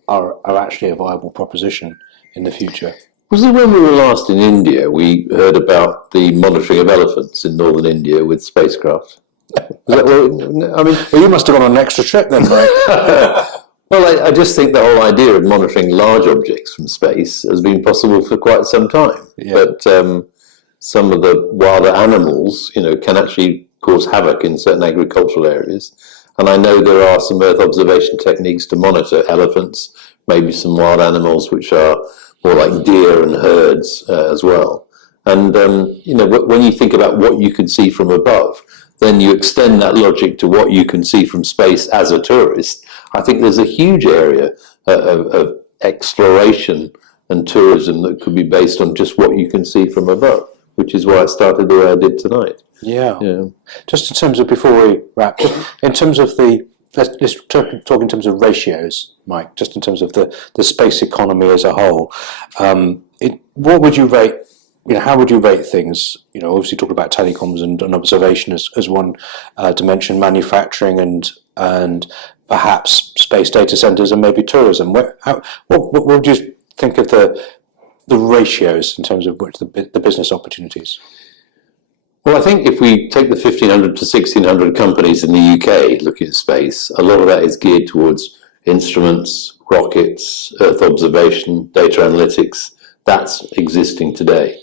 are actually a viable proposition in the future. Was it when we were last in India, we heard about the monitoring of elephants in northern India with spacecraft? Well, you must have gone on an extra trip then, right? Well, I just think the whole idea of monitoring large objects from space has been possible for quite some time. Yeah. But some of the wilder animals, can actually cause havoc in certain agricultural areas. And I know there are some Earth observation techniques to monitor elephants, maybe some wild animals which are more like deer and herds as well. And, when you think about what you can see from above, then you extend that logic to what you can see from space as a tourist. I think there's a huge area of exploration and tourism that could be based on just what you can see from above, which is why I started the way I did tonight. Yeah. Just in terms of, before we wrap, in terms of let's talk in terms of ratios, Mike, just in terms of the space economy as a whole. What would you rate? How would you rate things? Obviously talking about telecoms and observation as one dimension, manufacturing and perhaps space data centers and maybe tourism. What would you think of the ratios in terms of the business opportunities? Well, I think if we take the 1,500 to 1,600 companies in the UK looking at space, a lot of that is geared towards instruments, rockets, Earth observation, data analytics. That's existing today.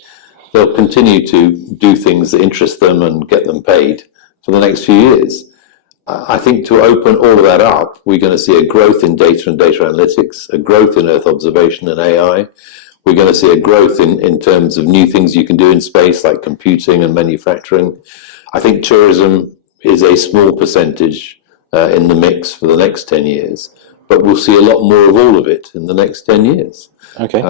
They'll continue to do things that interest them and get them paid for the next few years. I think to open all of that up, we're going to see a growth in data and data analytics, a growth in Earth observation and AI. We're going to see a growth in terms of new things you can do in space, like computing and manufacturing. I think tourism is a small percentage in the mix for the next 10 years, but we'll see a lot more of all of it in the next 10 years. Okay.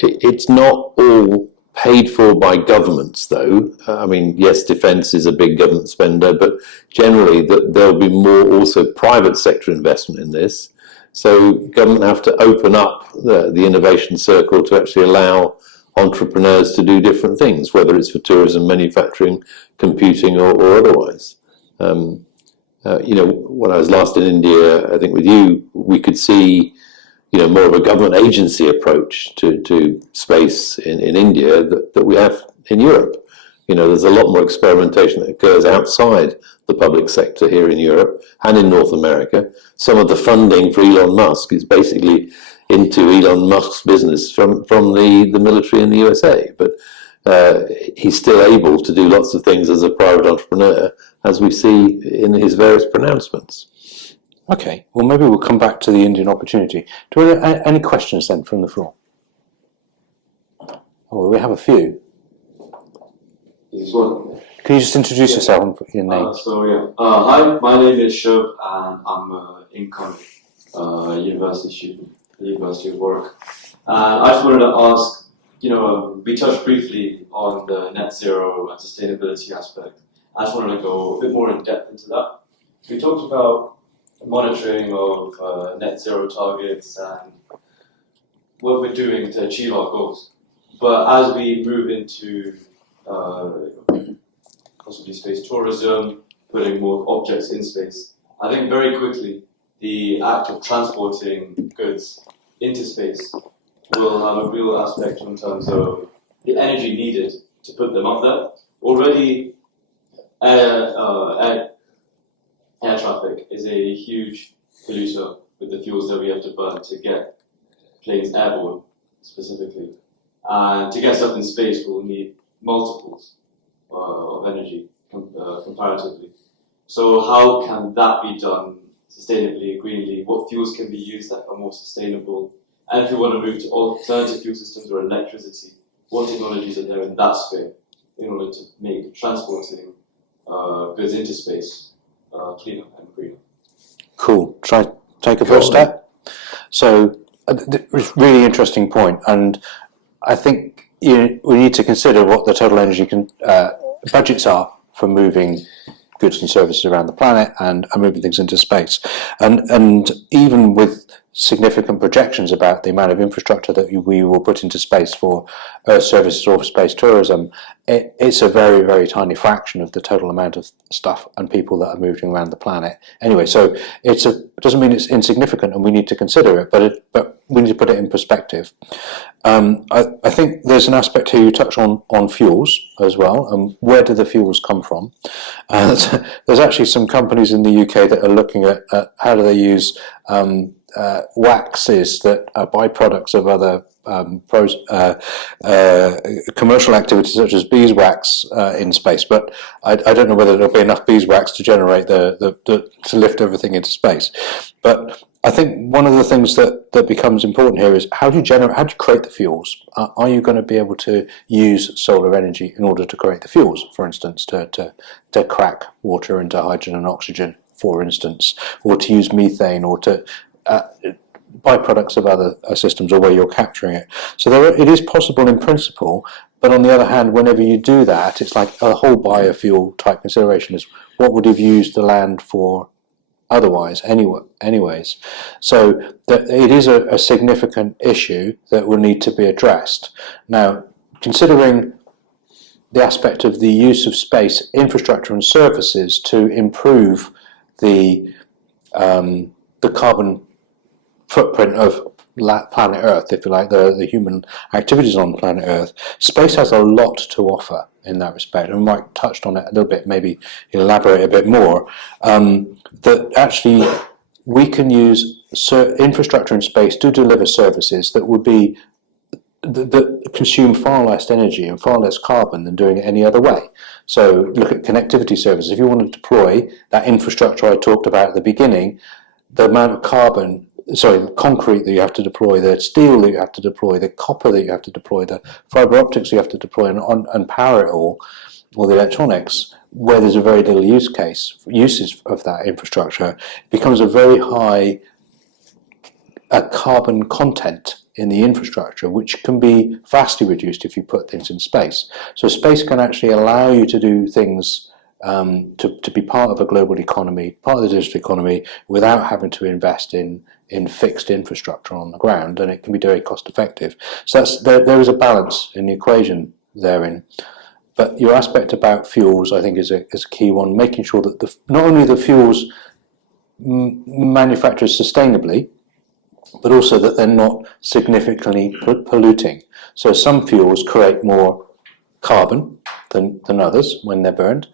It's not all paid for by governments, though. Yes, defence is a big government spender, but generally there'll be more also private sector investment in this. So government have to open up the innovation circle to actually allow entrepreneurs to do different things, whether it's for tourism, manufacturing, computing, or otherwise. When I was last in India, I think with you, we could see more of a government agency approach to space in India that we have in Europe. You know, there's a lot more experimentation that occurs outside the public sector here in Europe and in North America. Some of the funding for Elon Musk is basically into Elon Musk's business from the military in the USA. But he's still able to do lots of things as a private entrepreneur, as we see in his various pronouncements. Okay, well, maybe we'll come back to the Indian opportunity. Do we have any questions then from the floor? Oh, we have a few. Can you just introduce yourself and put your name? Hi, my name is Shub, and I'm an incoming university student at the University of Warwick. And I just wanted to ask, we touched briefly on the net zero and sustainability aspect. I just wanted to go a bit more in depth into that. We talked about monitoring of net zero targets and what we're doing to achieve our goals. But as we move into possibly space tourism, putting more objects in space, I think very quickly the act of transporting goods into space will have a real aspect in terms of the energy needed to put them up there. Already, air traffic is a huge polluter with the fuels that we have to burn to get planes airborne, specifically. And to get stuff in space, we'll need multiples of energy comparatively. So how can that be done sustainably, greenly? What fuels can be used that are more sustainable? And if we want to move to alternative fuel systems or electricity, what technologies are there in that sphere in order to make transporting goods into space cleaner and greener? Cool. Try to take a first step. So it's a really interesting point, and I think we need to consider what the total energy budgets are for moving goods and services around the planet and moving things into space. And even with significant projections about the amount of infrastructure that we will put into space for Earth services or for space tourism, it's a very, very tiny fraction of the total amount of stuff and people that are moving around the planet. Anyway, so it doesn't mean it's insignificant, and we need to consider it, but we need to put it in perspective. I think there's an aspect here you touch on fuels as well, and where do the fuels come from? There's actually some companies in the UK that are looking at how do they use waxes that are byproducts of other commercial activities such as beeswax in space, but I don't know whether there'll be enough beeswax to generate to lift everything into space. But I think one of the things that becomes important here is how do you create the fuels? Are you going to be able to use solar energy in order to create the fuels, for instance, to crack water into hydrogen and oxygen, for instance, or to use methane, or to byproducts of other systems, or where you're capturing it. So it is possible in principle, but on the other hand, whenever you do that, it's like a whole biofuel type consideration is what would have used the land for otherwise anyways. So it is a significant issue that will need to be addressed. Now, considering the aspect of the use of space infrastructure and services to improve the carbon footprint of planet Earth, if you like, the human activities on planet Earth, space has a lot to offer in that respect, and Mike touched on it a little bit, maybe elaborate a bit more, that actually we can use infrastructure in space to deliver services that would be that consume far less energy and far less carbon than doing it any other way. So look at connectivity services. If you want to deploy that infrastructure I talked about at the beginning, the amount of the concrete that you have to deploy, the steel that you have to deploy, the copper that you have to deploy, the fibre optics you have to deploy and power it all the electronics, where there's a very little uses of that infrastructure, it becomes a very high carbon content in the infrastructure, which can be vastly reduced if you put things in space. So space can actually allow you to do things to be part of a global economy, part of the digital economy, without having to invest in fixed infrastructure on the ground, and it can be very cost effective. So there is a balance in the equation therein. But your aspect about fuels, I think, is a key one, making sure that not only the fuels manufactured sustainably, but also that they're not significantly polluting. So some fuels create more carbon than others when they're burned.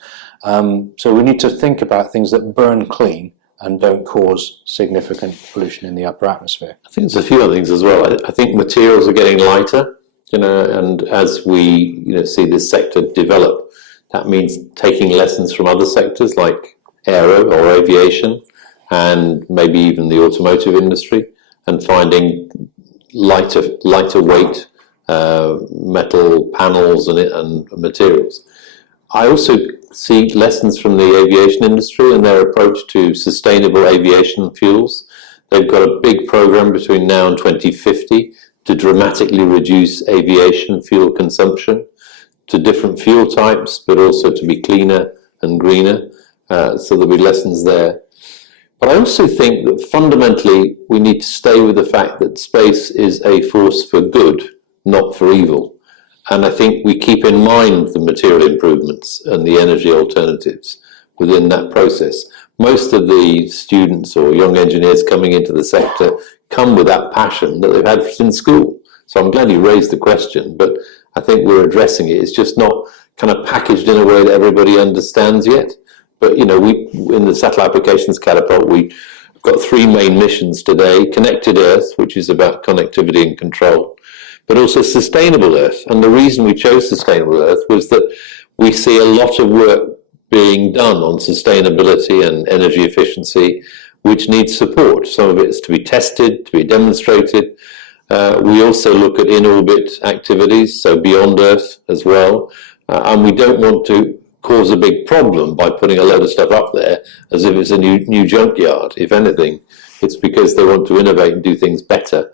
So we need to think about things that burn clean and don't cause significant pollution in the upper atmosphere. I think there's a few other things as well. I think materials are getting lighter, and as we see this sector develop, that means taking lessons from other sectors like aero or aviation, and maybe even the automotive industry, and finding lighter weight metal panels and materials. I also see lessons from the aviation industry and their approach to sustainable aviation fuels. They've got a big program between now and 2050 to dramatically reduce aviation fuel consumption to different fuel types, but also to be cleaner and greener. So there'll be lessons there. But I also think that fundamentally we need to stay with the fact that space is a force for good, not for evil. And I think we keep in mind the material improvements and the energy alternatives within that process. Most of the students or young engineers coming into the sector come with that passion that they've had in school. So I'm glad you raised the question, but I think we're addressing it. It's just not kind of packaged in a way that everybody understands yet. But, we in the Satellite Applications Catapult, we've got 3 main missions today. Connected Earth, which is about connectivity and control, but also Sustainable Earth. And the reason we chose Sustainable Earth was that we see a lot of work being done on sustainability and energy efficiency, which needs support. Some of it is to be tested, to be demonstrated. We also look at in-orbit activities, so beyond Earth as well. And we don't want to cause a big problem by putting a load of stuff up there as if it's a new junkyard. If anything, it's because they want to innovate and do things better.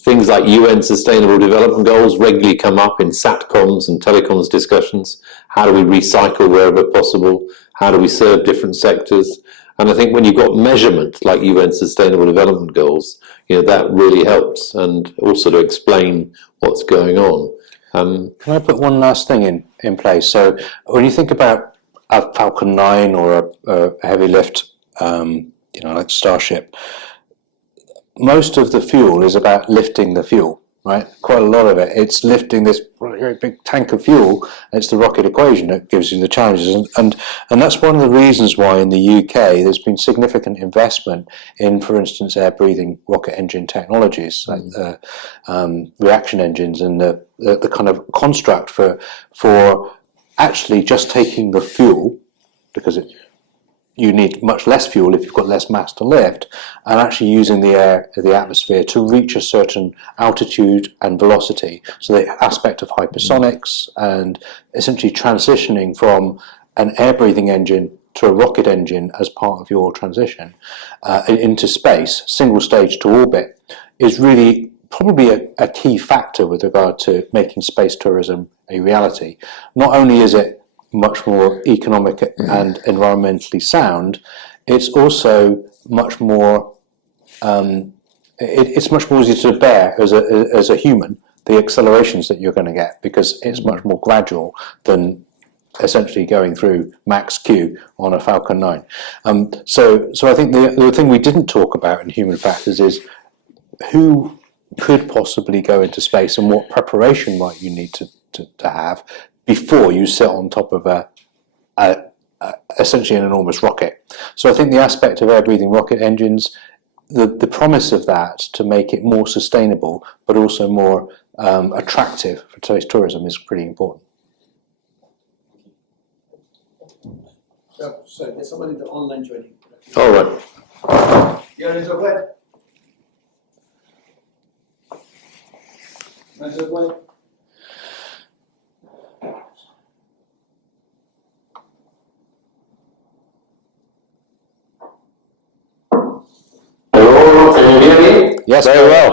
Things like UN Sustainable Development Goals regularly come up in SATCOMs and telecoms discussions. How do we recycle wherever possible? How do we serve different sectors? And I think when you've got measurement like UN Sustainable Development Goals, that really helps, and also to explain what's going on. Can I put one last thing in place? So when you think about a Falcon 9 or a heavy lift, like Starship, most of the fuel is about lifting the fuel, right? Quite a lot of it. It's lifting this very big tank of fuel. It's the rocket equation that gives you the challenges. And that's one of the reasons why in the UK there's been significant investment in, for instance, air-breathing rocket engine technologies, like reaction engines, and the kind of construct for actually just taking the fuel, because you need much less fuel if you've got less mass to lift, and actually using the air, the atmosphere, to reach a certain altitude and velocity. So the aspect of hypersonics and essentially transitioning from an air-breathing engine to a rocket engine as part of your transition into space, single stage to orbit, is really probably a key factor with regard to making space tourism a reality. Not only is it much more economic and environmentally sound, it's also much more it's much more easy to bear as a human, the accelerations that you're going to get, because it's much more gradual than essentially going through max Q on a Falcon 9. So I think the thing we didn't talk about in human factors is who could possibly go into space and what preparation might you need to have before you sit on top of essentially an enormous rocket. So I think the aspect of air-breathing rocket engines, the promise of that to make it more sustainable but also more attractive for space tourism is pretty important. So there's someone in the online joining. All right. You're in the web. Hello, can you hear me? Yes, very well.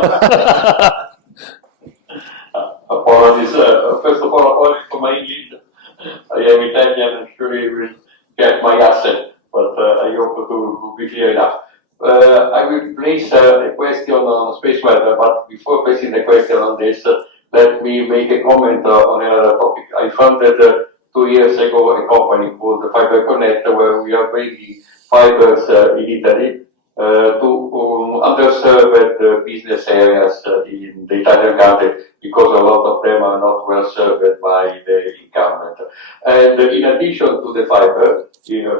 Apologies. First of all, apologies for my English. I am Italian and surely will get my accent, but I hope to be clear enough. I will place a question on space weather, but before placing the question on this, let me make a comment on another topic. I founded 2 years ago a company called Fiber Connect, where we are bringing fibers in Italy to underserved business areas in the Italian country, because a lot of them are not well served by the incumbent. And in addition to the fiber,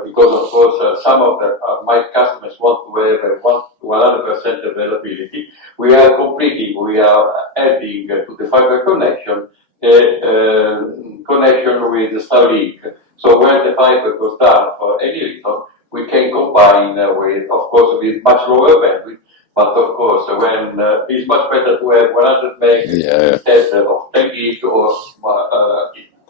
because of course some of my customers want to have 100% availability, we are adding to the fiber connection a connection with Starlink. So when the fiber goes down for any reason, we can combine with, of course, with much lower bandwidth. But of course, when it's much better to have 100 meg instead of 10 gig, or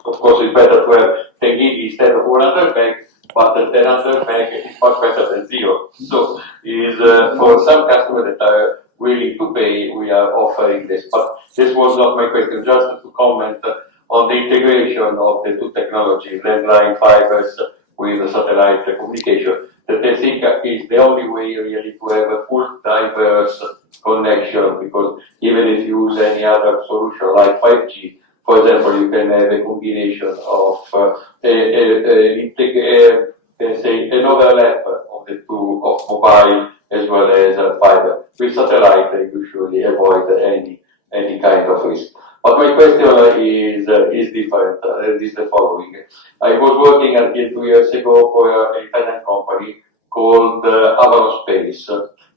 of course it's better to have 10 gig instead of 100 meg, but the 100 meg is much better than zero. So is for some customers that are willing to pay, we are offering this. But this was not my question, just to comment on the integration of the two technologies, landline fibers with satellite communication, that I think is the only way really to have a full diverse connection, because even if you use any other solution like 5G, for example, you can have a combination of an overlap of the two, of mobile as well as fiber. With satellite, you usually avoid any kind of risk. But my question is different. It is the following. I was working until 2 years ago for an Italian company called Space,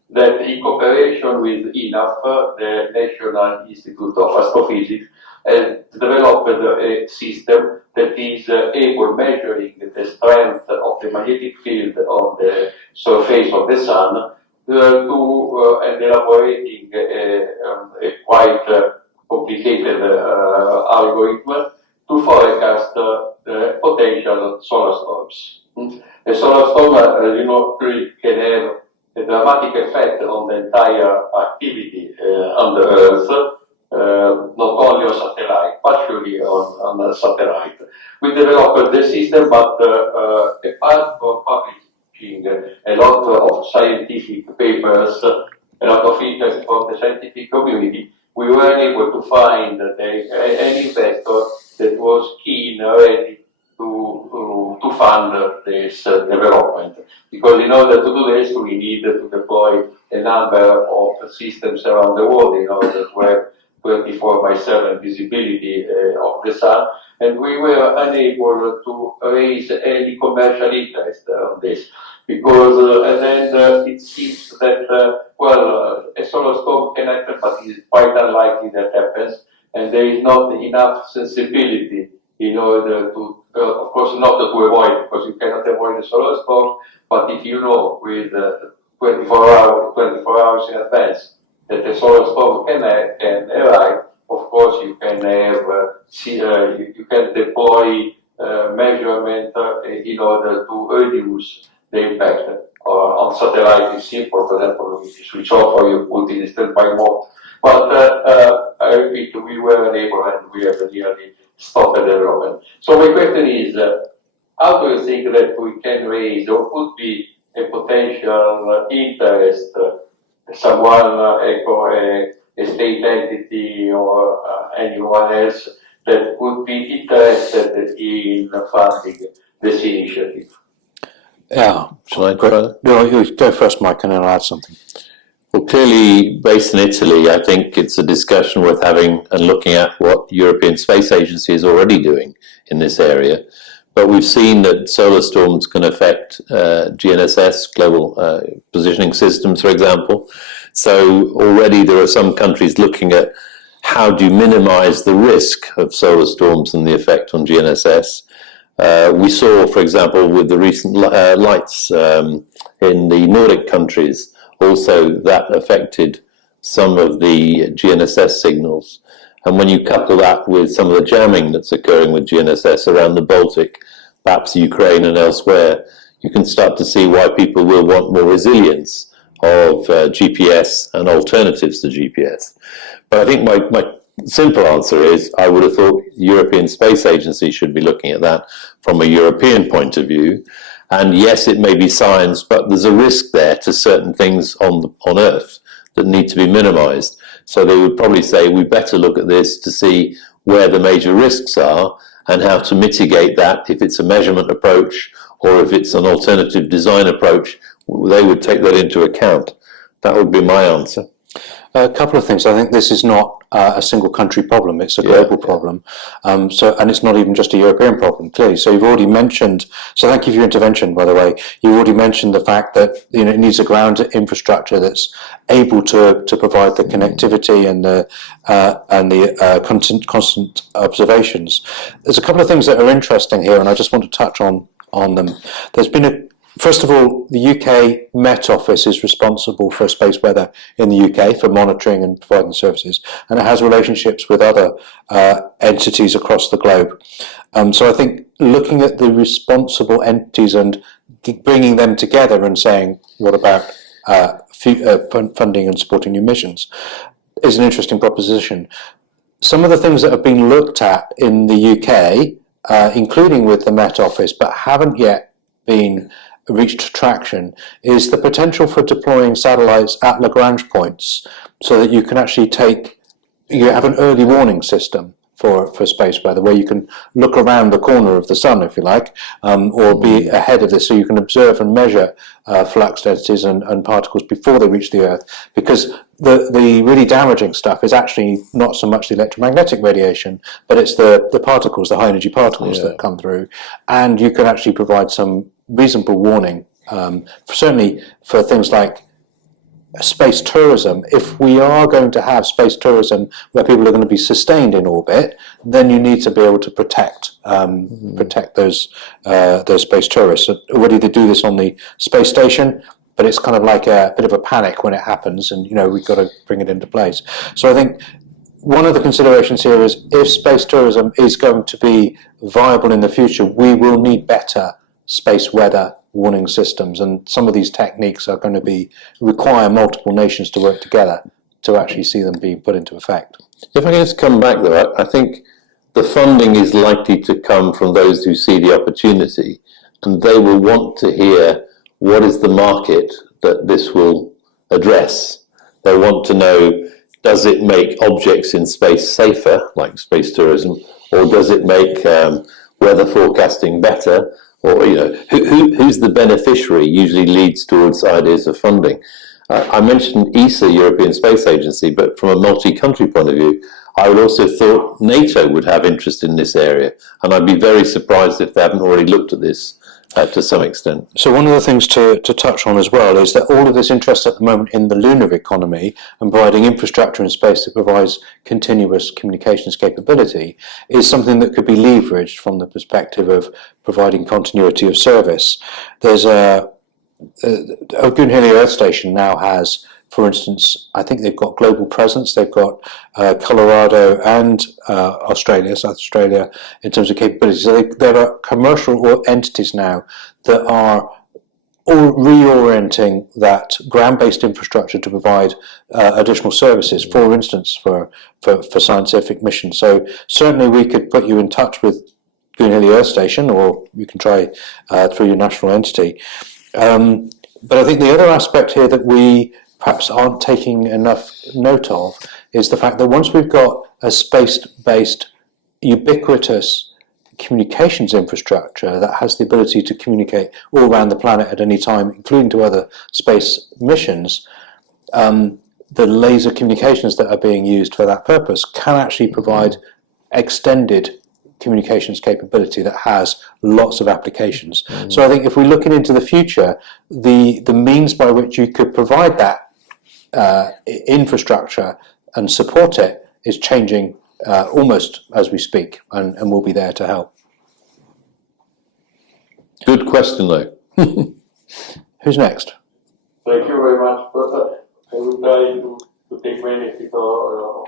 that in cooperation with INAF, the National Institute of Astrophysics, has developed a system that is able, measuring the strength of the magnetic field on the surface of the sun, and elaborating a quite complicated algorithm to forecast the potential solar storms. A solar storm, as you know, can have a dramatic effect on the entire activity on the Earth, not only on satellite, partially on the satellite. We developed the system, but apart from publishing a lot of scientific papers, a lot of interest from the scientific community, we were able to find an investor that was keen already to fund this development. Because in order to do this, we need to deploy a number of systems around the world in order to have 24/7 visibility of the sun, and we were unable to raise any commercial interest on this. Because and then it seems that, a solar storm can happen, but it's quite unlikely that happens, and there is not enough sensibility in order to, of course, not to avoid, because you cannot avoid the solar storm, but if you know with 24 hours in advance that the solar storm can arrive, of course you can have, you can deploy measurement in order to reduce the impact. On satellite is simple, for example, you switch off or you put in standby mode. But I repeat, we were unable, and we have nearly stopped the development. So my question is, how do you think that we can raise, or could be a potential interest, someone, a state entity or anyone else that could be interested in funding this initiative? Yeah. Shall I try? No, you go first, Mike, and then I'll add something. Well, clearly, based in Italy, I think it's a discussion worth having and looking at what European Space Agency is already doing in this area. But we've seen that solar storms can affect GNSS, global positioning systems, for example. So already there are some countries looking at how do you minimize the risk of solar storms and the effect on GNSS. We saw, for example, with the recent lights in the Nordic countries, also that affected some of the GNSS signals. And when you couple that with some of the jamming that's occurring with GNSS around the Baltic, perhaps Ukraine and elsewhere, you can start to see why people will want more resilience of GPS and alternatives to GPS. But I think my simple answer is I would have thought the European Space Agency should be looking at that from a European point of view. And yes, it may be science, but there's a risk there to certain things on Earth that need to be minimized. So they would probably say we better look at this to see where the major risks are and how to mitigate that. If it's a measurement approach or if it's an alternative design approach, they would take that into account. That would be my answer. A couple of things. I think this is not a single country problem, it's a global problem. And it's not even just a European problem, clearly. So you've already mentioned, so thank you for your intervention, by the way. You've already mentioned the fact that it needs a ground infrastructure that's able to provide the connectivity and the constant observations. There's a couple of things that are interesting here, and I just want to touch on them. There's been first of all, the UK Met Office is responsible for space weather in the UK for monitoring and providing services, and it has relationships with other entities across the globe. So I think looking at the responsible entities and bringing them together and saying, what about funding and supporting new missions, is an interesting proposition. Some of the things that have been looked at in the UK, including with the Met Office, but haven't yet been reached traction, is the potential for deploying satellites at Lagrange points so that you can actually you have an early warning system for space weather, where you can look around the corner of the sun, if you like, or be ahead of this, so you can observe and measure flux densities and particles before they reach the Earth. Because the really damaging stuff is actually not so much the electromagnetic radiation, but it's the particles, the high energy particles that come through, and you can actually provide some reasonable warning, certainly for things like space tourism. If we are going to have space tourism where people are going to be sustained in orbit, then you need to be able to protect those space tourists. Already they do this on the space station, but it's kind of like a bit of a panic when it happens, and we've got to bring it into place. So I think one of the considerations here is, if space tourism is going to be viable in the future, we will need better space weather warning systems, and some of these techniques are going to require multiple nations to work together to actually see them being put into effect. If I can just come back though, I think the funding is likely to come from those who see the opportunity, and they will want to hear what is the market that this will address. They want to know, does it make objects in space safer, like space tourism, or does it make weather forecasting better? Or who's the beneficiary usually leads towards ideas of funding. I mentioned ESA, European Space Agency, but from a multi-country point of view, I would also thought NATO would have interest in this area, and I'd be very surprised if they haven't already looked at this to some extent. So one of the things to touch on as well is that all of this interest at the moment in the lunar economy and providing infrastructure in space that provides continuous communications capability is something that could be leveraged from the perspective of providing continuity of service. There's Goonhilly Earth Station now has, for instance, I think they've got global presence. They've got Colorado and Australia, South Australia, in terms of capabilities. So there are commercial entities now that are all reorienting that ground-based infrastructure to provide additional services, for instance, for scientific missions. So certainly we could put you in touch with Goonhilly Earth Station, or you can try through your national entity. But I think the other aspect here that we perhaps aren't taking enough note of is the fact that once we've got a space-based, ubiquitous communications infrastructure that has the ability to communicate all around the planet at any time, including to other space missions, the laser communications that are being used for that purpose can actually provide extended communications capability that has lots of applications. So I think if we're looking into the future, the means by which you could provide that infrastructure and support it is changing almost as we speak, and we'll be there to help. Good question though. Who's next? Thank you very much, Professor. I will try to take benefit of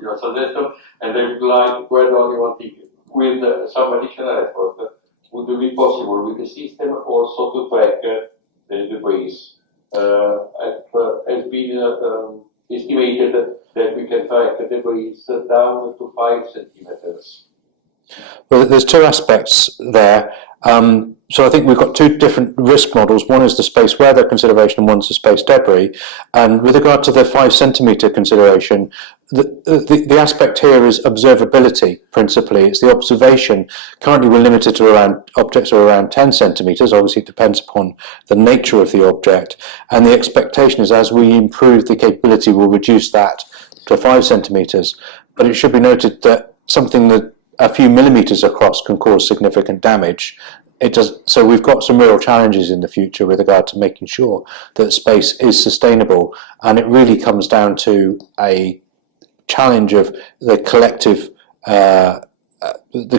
your suggestion, and I would like to add only one thing. With some additional effort, would it be possible with the system also to track the waves? It has been estimated that we can track the waves down to 5 centimeters. Well, there's two aspects there. So I think we've got two different risk models. One is the space weather consideration and one's the space debris. And with regard to the 5 centimetre consideration, the aspect here is observability, principally. It's the observation. Currently we're limited to objects are around 10 centimetres. Obviously it depends upon the nature of the object. And the expectation is as we improve the capability, we'll reduce that to 5 centimetres. But it should be noted that something that a few millimetres across can cause significant damage. So we've got some real challenges in the future with regard to making sure that space is sustainable. And it really comes down to a challenge of the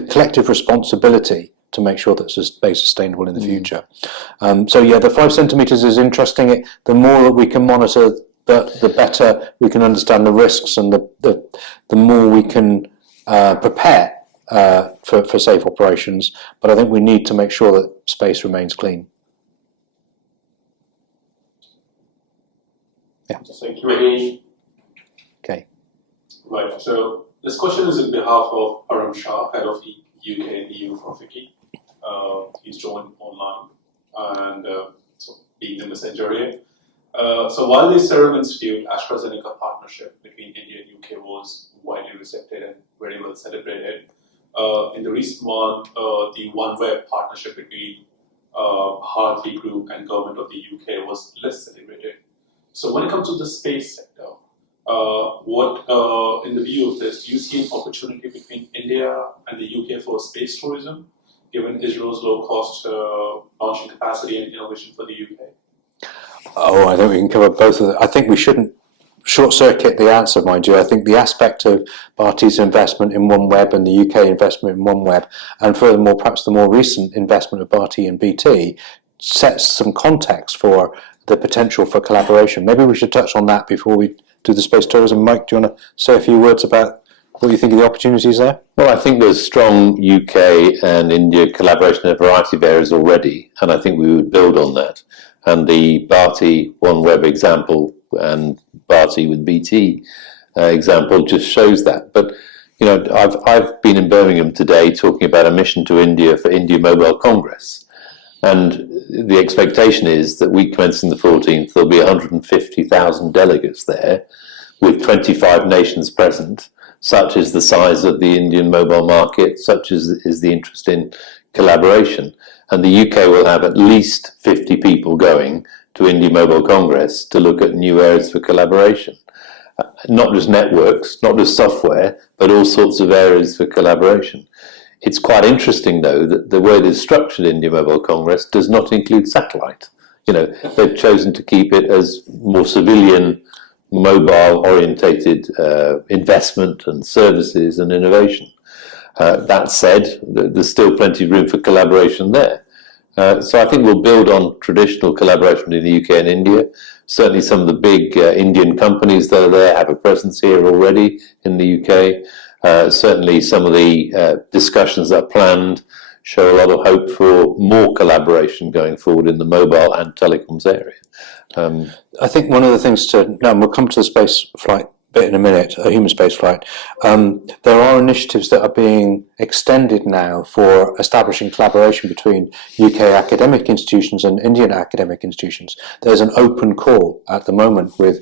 collective responsibility to make sure that space is sustainable in the future. So yeah, the 5 centimetres is interesting. The more that we can monitor, the better we can understand the risks, and the more we can prepare for safe operations. But I think we need to make sure that space remains clean. Yeah. Thank you very much. Okay. Right, so this question is on behalf of Arun Shah, head of the UK and EU for FICCI. He's joined online and so being the messenger here. So while the Serum Institute AstraZeneca partnership between India and UK was widely accepted and very well celebrated, in the recent month, the OneWeb partnership between Hartley Group and government of the UK was less celebrated. So when it comes to the space sector, in the view of this, do you see an opportunity between India and the UK for space tourism, given Israel's low-cost launching capacity and innovation for the UK? Oh, I think we can cover both of them. I think we shouldn't short-circuit the answer, mind you. I think the aspect of Bharti's investment in OneWeb and the UK investment in OneWeb, and furthermore, perhaps the more recent investment of Bharti and BT, sets some context for the potential for collaboration. Maybe we should touch on that before we do the space tourism. Mike, do you want to say a few words about what you think of the opportunities there? Well, I think there's strong UK and India collaboration in a variety of areas already, and I think we would build on that. And the Bharti OneWeb example and Bharti with BT example just shows that. But you know, I've been in Birmingham today talking about a mission to India for India Mobile Congress, and the expectation is that week commencing the 14th, there'll be 150,000 delegates there, with 25 nations present. Such is the size of the Indian mobile market, such is the interest in collaboration. And the UK will have at least 50 people going to India Mobile Congress to look at new areas for collaboration. Not just networks, not just software, but all sorts of areas for collaboration. It's quite interesting, though, that the way they've structured India Mobile Congress does not include satellite. You know, they've chosen to keep it as more civilian, mobile-orientated investment and services and innovation. That said, there's still plenty of room for collaboration there. So I think we'll build on traditional collaboration in the UK and India. Certainly some of the big Indian companies that are there have a presence here already in the UK. Certainly some of the discussions that are planned show a lot of hope for more collaboration going forward in the mobile and telecoms area. I think one of the things we'll come to the space flight bit in a minute, a human space flight. There are initiatives that are being extended now for establishing collaboration between UK academic institutions and Indian academic institutions. There's an open call at the moment with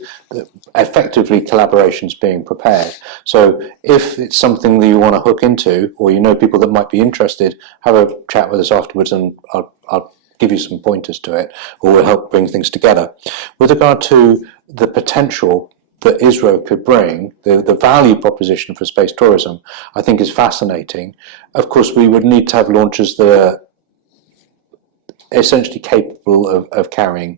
effectively collaborations being prepared. So if it's something that you want to hook into, or you know people that might be interested, have a chat with us afterwards and I'll give you some pointers to it, or we'll help bring things together. With regard to the potential that Israel could bring, the value proposition for space tourism, I think is fascinating. Of course, we would need to have launchers that are essentially capable of carrying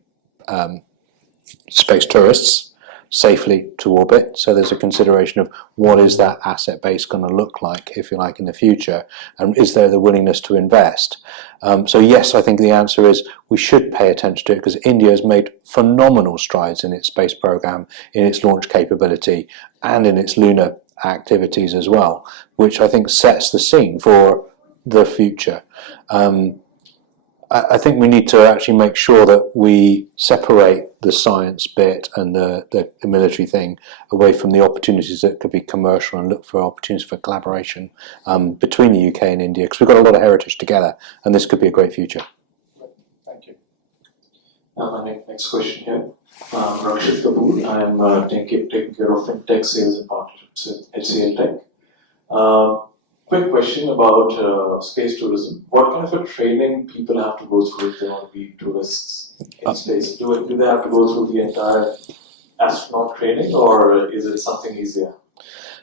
space tourists safely to orbit. So there's a consideration of what is that asset base going to look like, if you like, in the future, and is there the willingness to invest? So yes, I think the answer is we should pay attention to it, because India has made phenomenal strides in its space program, in its launch capability, and in its lunar activities as well, which I think sets the scene for the future. I think we need to actually make sure that we separate the science bit and the military thing away from the opportunities that could be commercial, and look for opportunities for collaboration between the UK and India, because we've got a lot of heritage together, and this could be a great future. Thank you. My next question here. Rakshit Kapoor. I'm taking care of fintech sales and partnerships with HCL Tech. Quick question about space tourism. What kind of a training people have to go through if they want to be tourists in space? Do they have to go through the entire astronaut training, or is it something easier?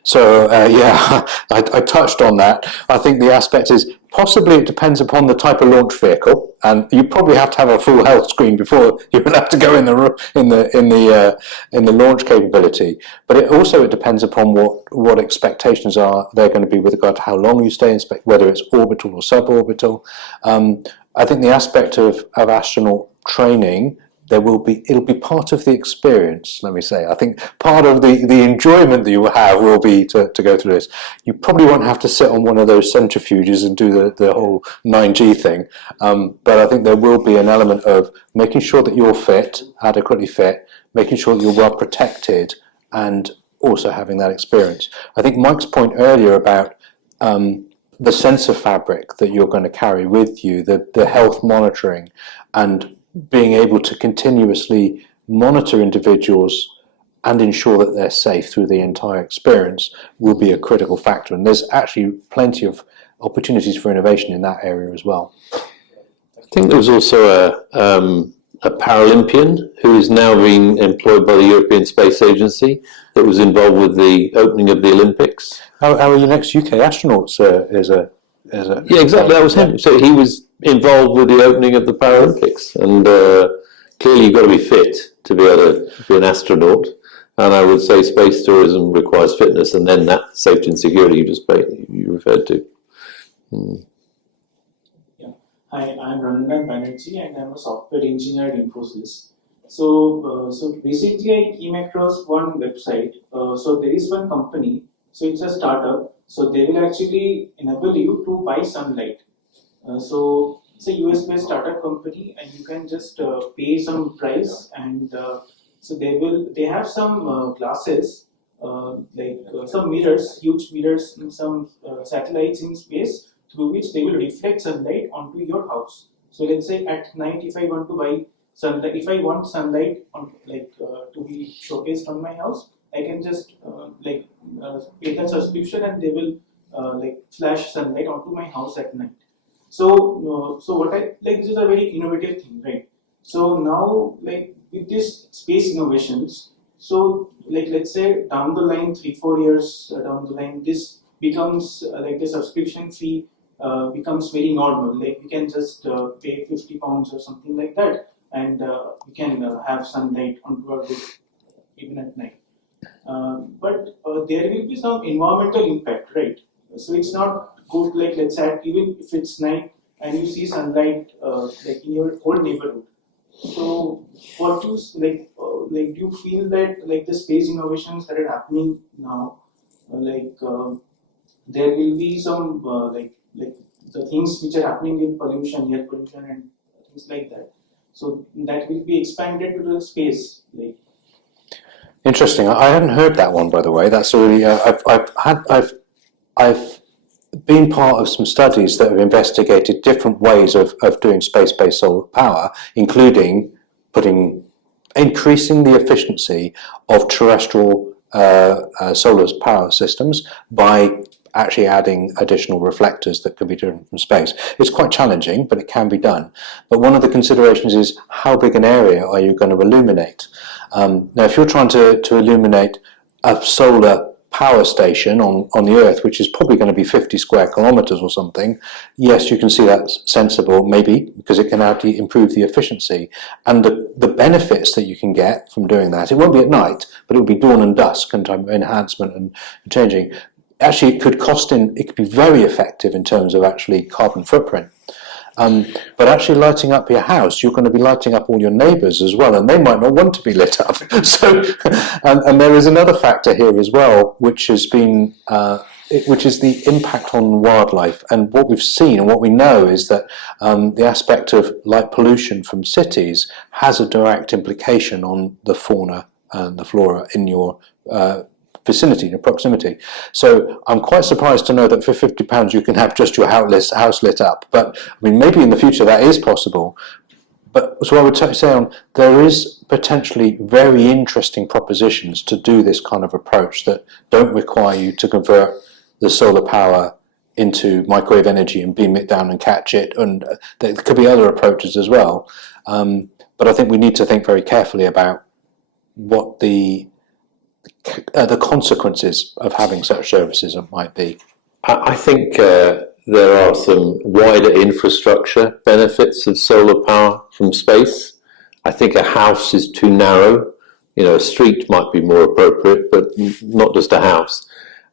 So yeah, I touched on that. I think the aspect is possibly it depends upon the type of launch vehicle, and you probably have to have a full health screen before you're allowed to go in the launch capability. But it depends upon what expectations are there going to be with regard to how long you stay in space, whether it's orbital or suborbital. I think the aspect of astronaut training, it'll be part of the experience, let me say. I think part of the enjoyment that you will have will be to go through this. You probably won't have to sit on one of those centrifuges and do the whole 9G thing, but I think there will be an element of making sure that you're fit, adequately fit, making sure that you're well protected, and also having that experience. I think Mike's point earlier about the sensor fabric that you're going to carry with you, the health monitoring, and being able to continuously monitor individuals and ensure that they're safe through the entire experience will be a critical factor. And there's actually plenty of opportunities for innovation in that area as well. I think there was also a Paralympian who is now being employed by the European Space Agency that was involved with the opening of the Olympics. Our next UK astronauts Yeah, exactly. That was him. So he was involved with the opening of the Paralympics, and clearly you've got to be fit to be able to be an astronaut. And I would say space tourism requires fitness, and then that safety and security you referred to. Yeah. Hi, I'm Rangan Banerjee, and I'm a software engineer at Infosys. So recently I came across one website. So there is one company. So it's a startup. So they will actually enable you to buy sunlight. So it's a US-based startup company, and you can just pay some price, and so they have some glasses, some mirrors, huge mirrors, and some satellites in space through which they will reflect sunlight onto your house. So let's say at night, if I want to buy sunlight, if I want sunlight on to be showcased on my house, I can just pay the subscription, and they will flash sunlight onto my house at night. So this is a very innovative thing, right? So now with this space innovations, so let's say down the line, 3-4 years down the line, this becomes the subscription fee becomes very normal. Like we can just pay £50 or something like that, and we can have sunlight onto our roof even at night. But there will be some environmental impact, right? So it's not good, let's say even if it's night and you see sunlight in your whole neighborhood. So what do do you feel that the space innovations that are happening now, there will be some the things which are happening in pollution, air pollution, and things like that. So that will be expanded to the space, Interesting. I hadn't heard that one, by the way. That's already. I've been part of some studies that have investigated different ways of doing space-based solar power, including increasing the efficiency of terrestrial solar power systems by actually adding additional reflectors that can be driven from space. It's quite challenging, but it can be done. But one of the considerations is how big an area are you going to illuminate? Now, if you're trying to illuminate a solar power station on the Earth, which is probably going to be 50 square kilometers or something, yes, you can see that's sensible, maybe, because it can actually improve the efficiency. And the benefits that you can get from doing that, it won't be at night, but it will be dawn and dusk and time of enhancement and changing. Actually, it could be very effective in terms of actually carbon footprint. But actually lighting up your house, you're going to be lighting up all your neighbours as well, and they might not want to be lit up. So, and there is another factor here as well, which has been, which is the impact on wildlife. And what we've seen and what we know is that the aspect of light pollution from cities has a direct implication on the fauna and the flora in your vicinity, your proximity. So I'm quite surprised to know that for £50 you can have just your house lit up. But I mean, maybe in the future that is possible. But so I would say on there is potentially very interesting propositions to do this kind of approach that don't require you to convert the solar power into microwave energy and beam it down and catch it, and there could be other approaches as well. But I think we need to think very carefully about what the consequences of having such services might be. I think there are some wider infrastructure benefits of solar power from space. I think a house is too narrow. You know, a street might be more appropriate, but not just a house.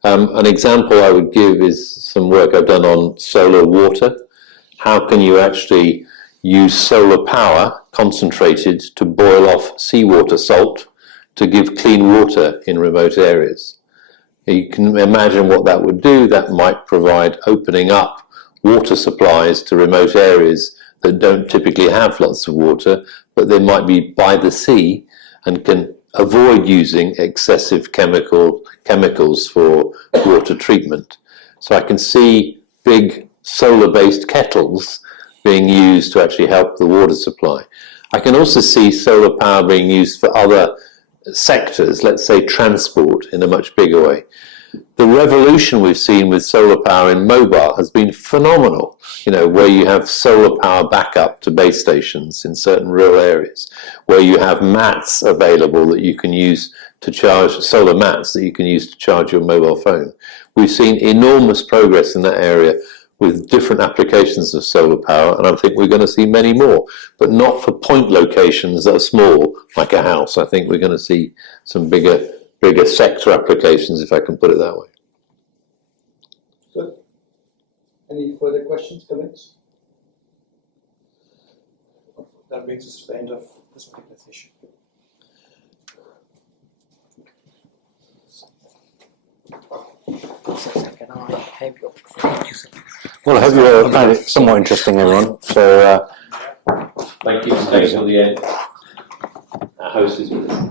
An example I would give is some work I've done on solar water. How can you actually use solar power concentrated to boil off seawater salt to give clean water in remote areas? You can imagine what that would do. That might provide opening up water supplies to remote areas that don't typically have lots of water, but they might be by the sea and can avoid using excessive chemicals for water treatment. So I can see big solar-based kettles being used to actually help the water supply. I can also see solar power being used for other sectors, let's say transport, in a much bigger way. The revolution we've seen with solar power in mobile has been phenomenal, you know, where you have solar power backup to base stations in certain rural areas, where you have mats available that you can use to charge, solar mats that you can use to charge your mobile phone. We've seen enormous progress in that area with different applications of solar power, and I think we're going to see many more, but not for point locations that are small, like a house. I think we're going to see some bigger sector applications, if I can put it that way. Good. Any further questions, comments? That brings us to the end of this particular session. Well, I hope you found it somewhat interesting, everyone. So, Thank you for staying till the end. Our host is with us.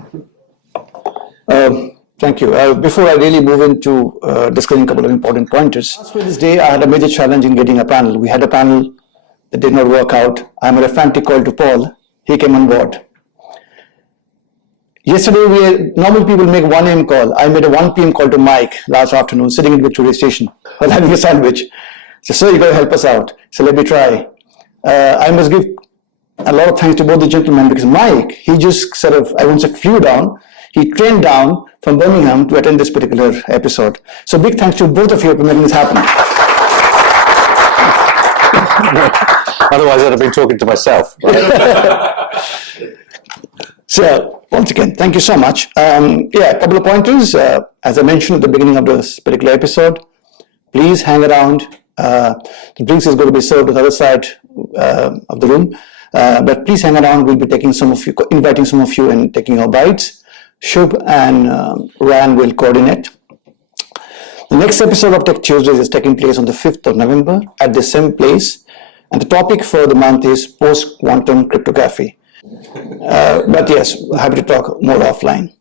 Thank you. Before I really move into discussing a couple of important pointers, last this day I had a major challenge in getting a panel. We had a panel that did not work out. I made a frantic call to Paul. He came on board. Yesterday, normal people make 1 a.m. call. I made a 1 p.m. call to Mike last afternoon, sitting in Victoria Station while having a sandwich. So, sir, you got to help us out. So let me try. I must give a lot of thanks to both the gentlemen, because Mike, he just sort of, I won't say flew down, he trained down from Birmingham to attend this particular episode. So big thanks to both of you for making this happen. otherwise, I'd have been talking to myself. Right? So once again, thank you so much. A couple of pointers. As I mentioned at the beginning of this particular episode, please hang around. The drinks is going to be served on the other side of the room. But please hang around. We'll be taking some of you, inviting some of you and taking your bites. Shubh and Ryan will coordinate. The next episode of Tech Tuesdays is taking place on the 5th of November at the same place. And the topic for the month is post-quantum cryptography. But yes, happy to talk more offline.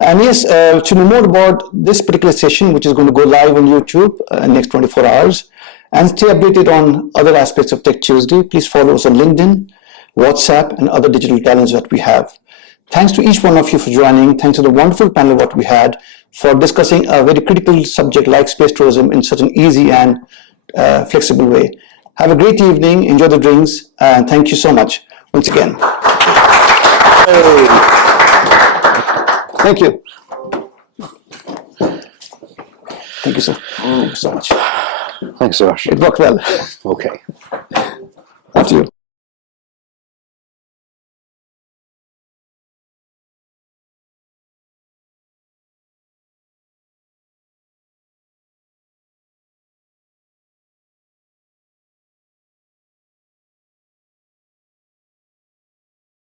And yes, to know more about this particular session, which is going to go live on YouTube next 24 hours, and stay updated on other aspects of Tech Tuesday, please follow us on LinkedIn, WhatsApp, and other digital channels that we have. Thanks to each one of you for joining. Thanks to the wonderful panel that we had for discussing a very critical subject like space tourism in such an easy and flexible way. Have a great evening. Enjoy the drinks. And thank you so much once again. Thank you. Thank you, sir. Thank you so much. Thanks so much. It worked well. Okay. After you.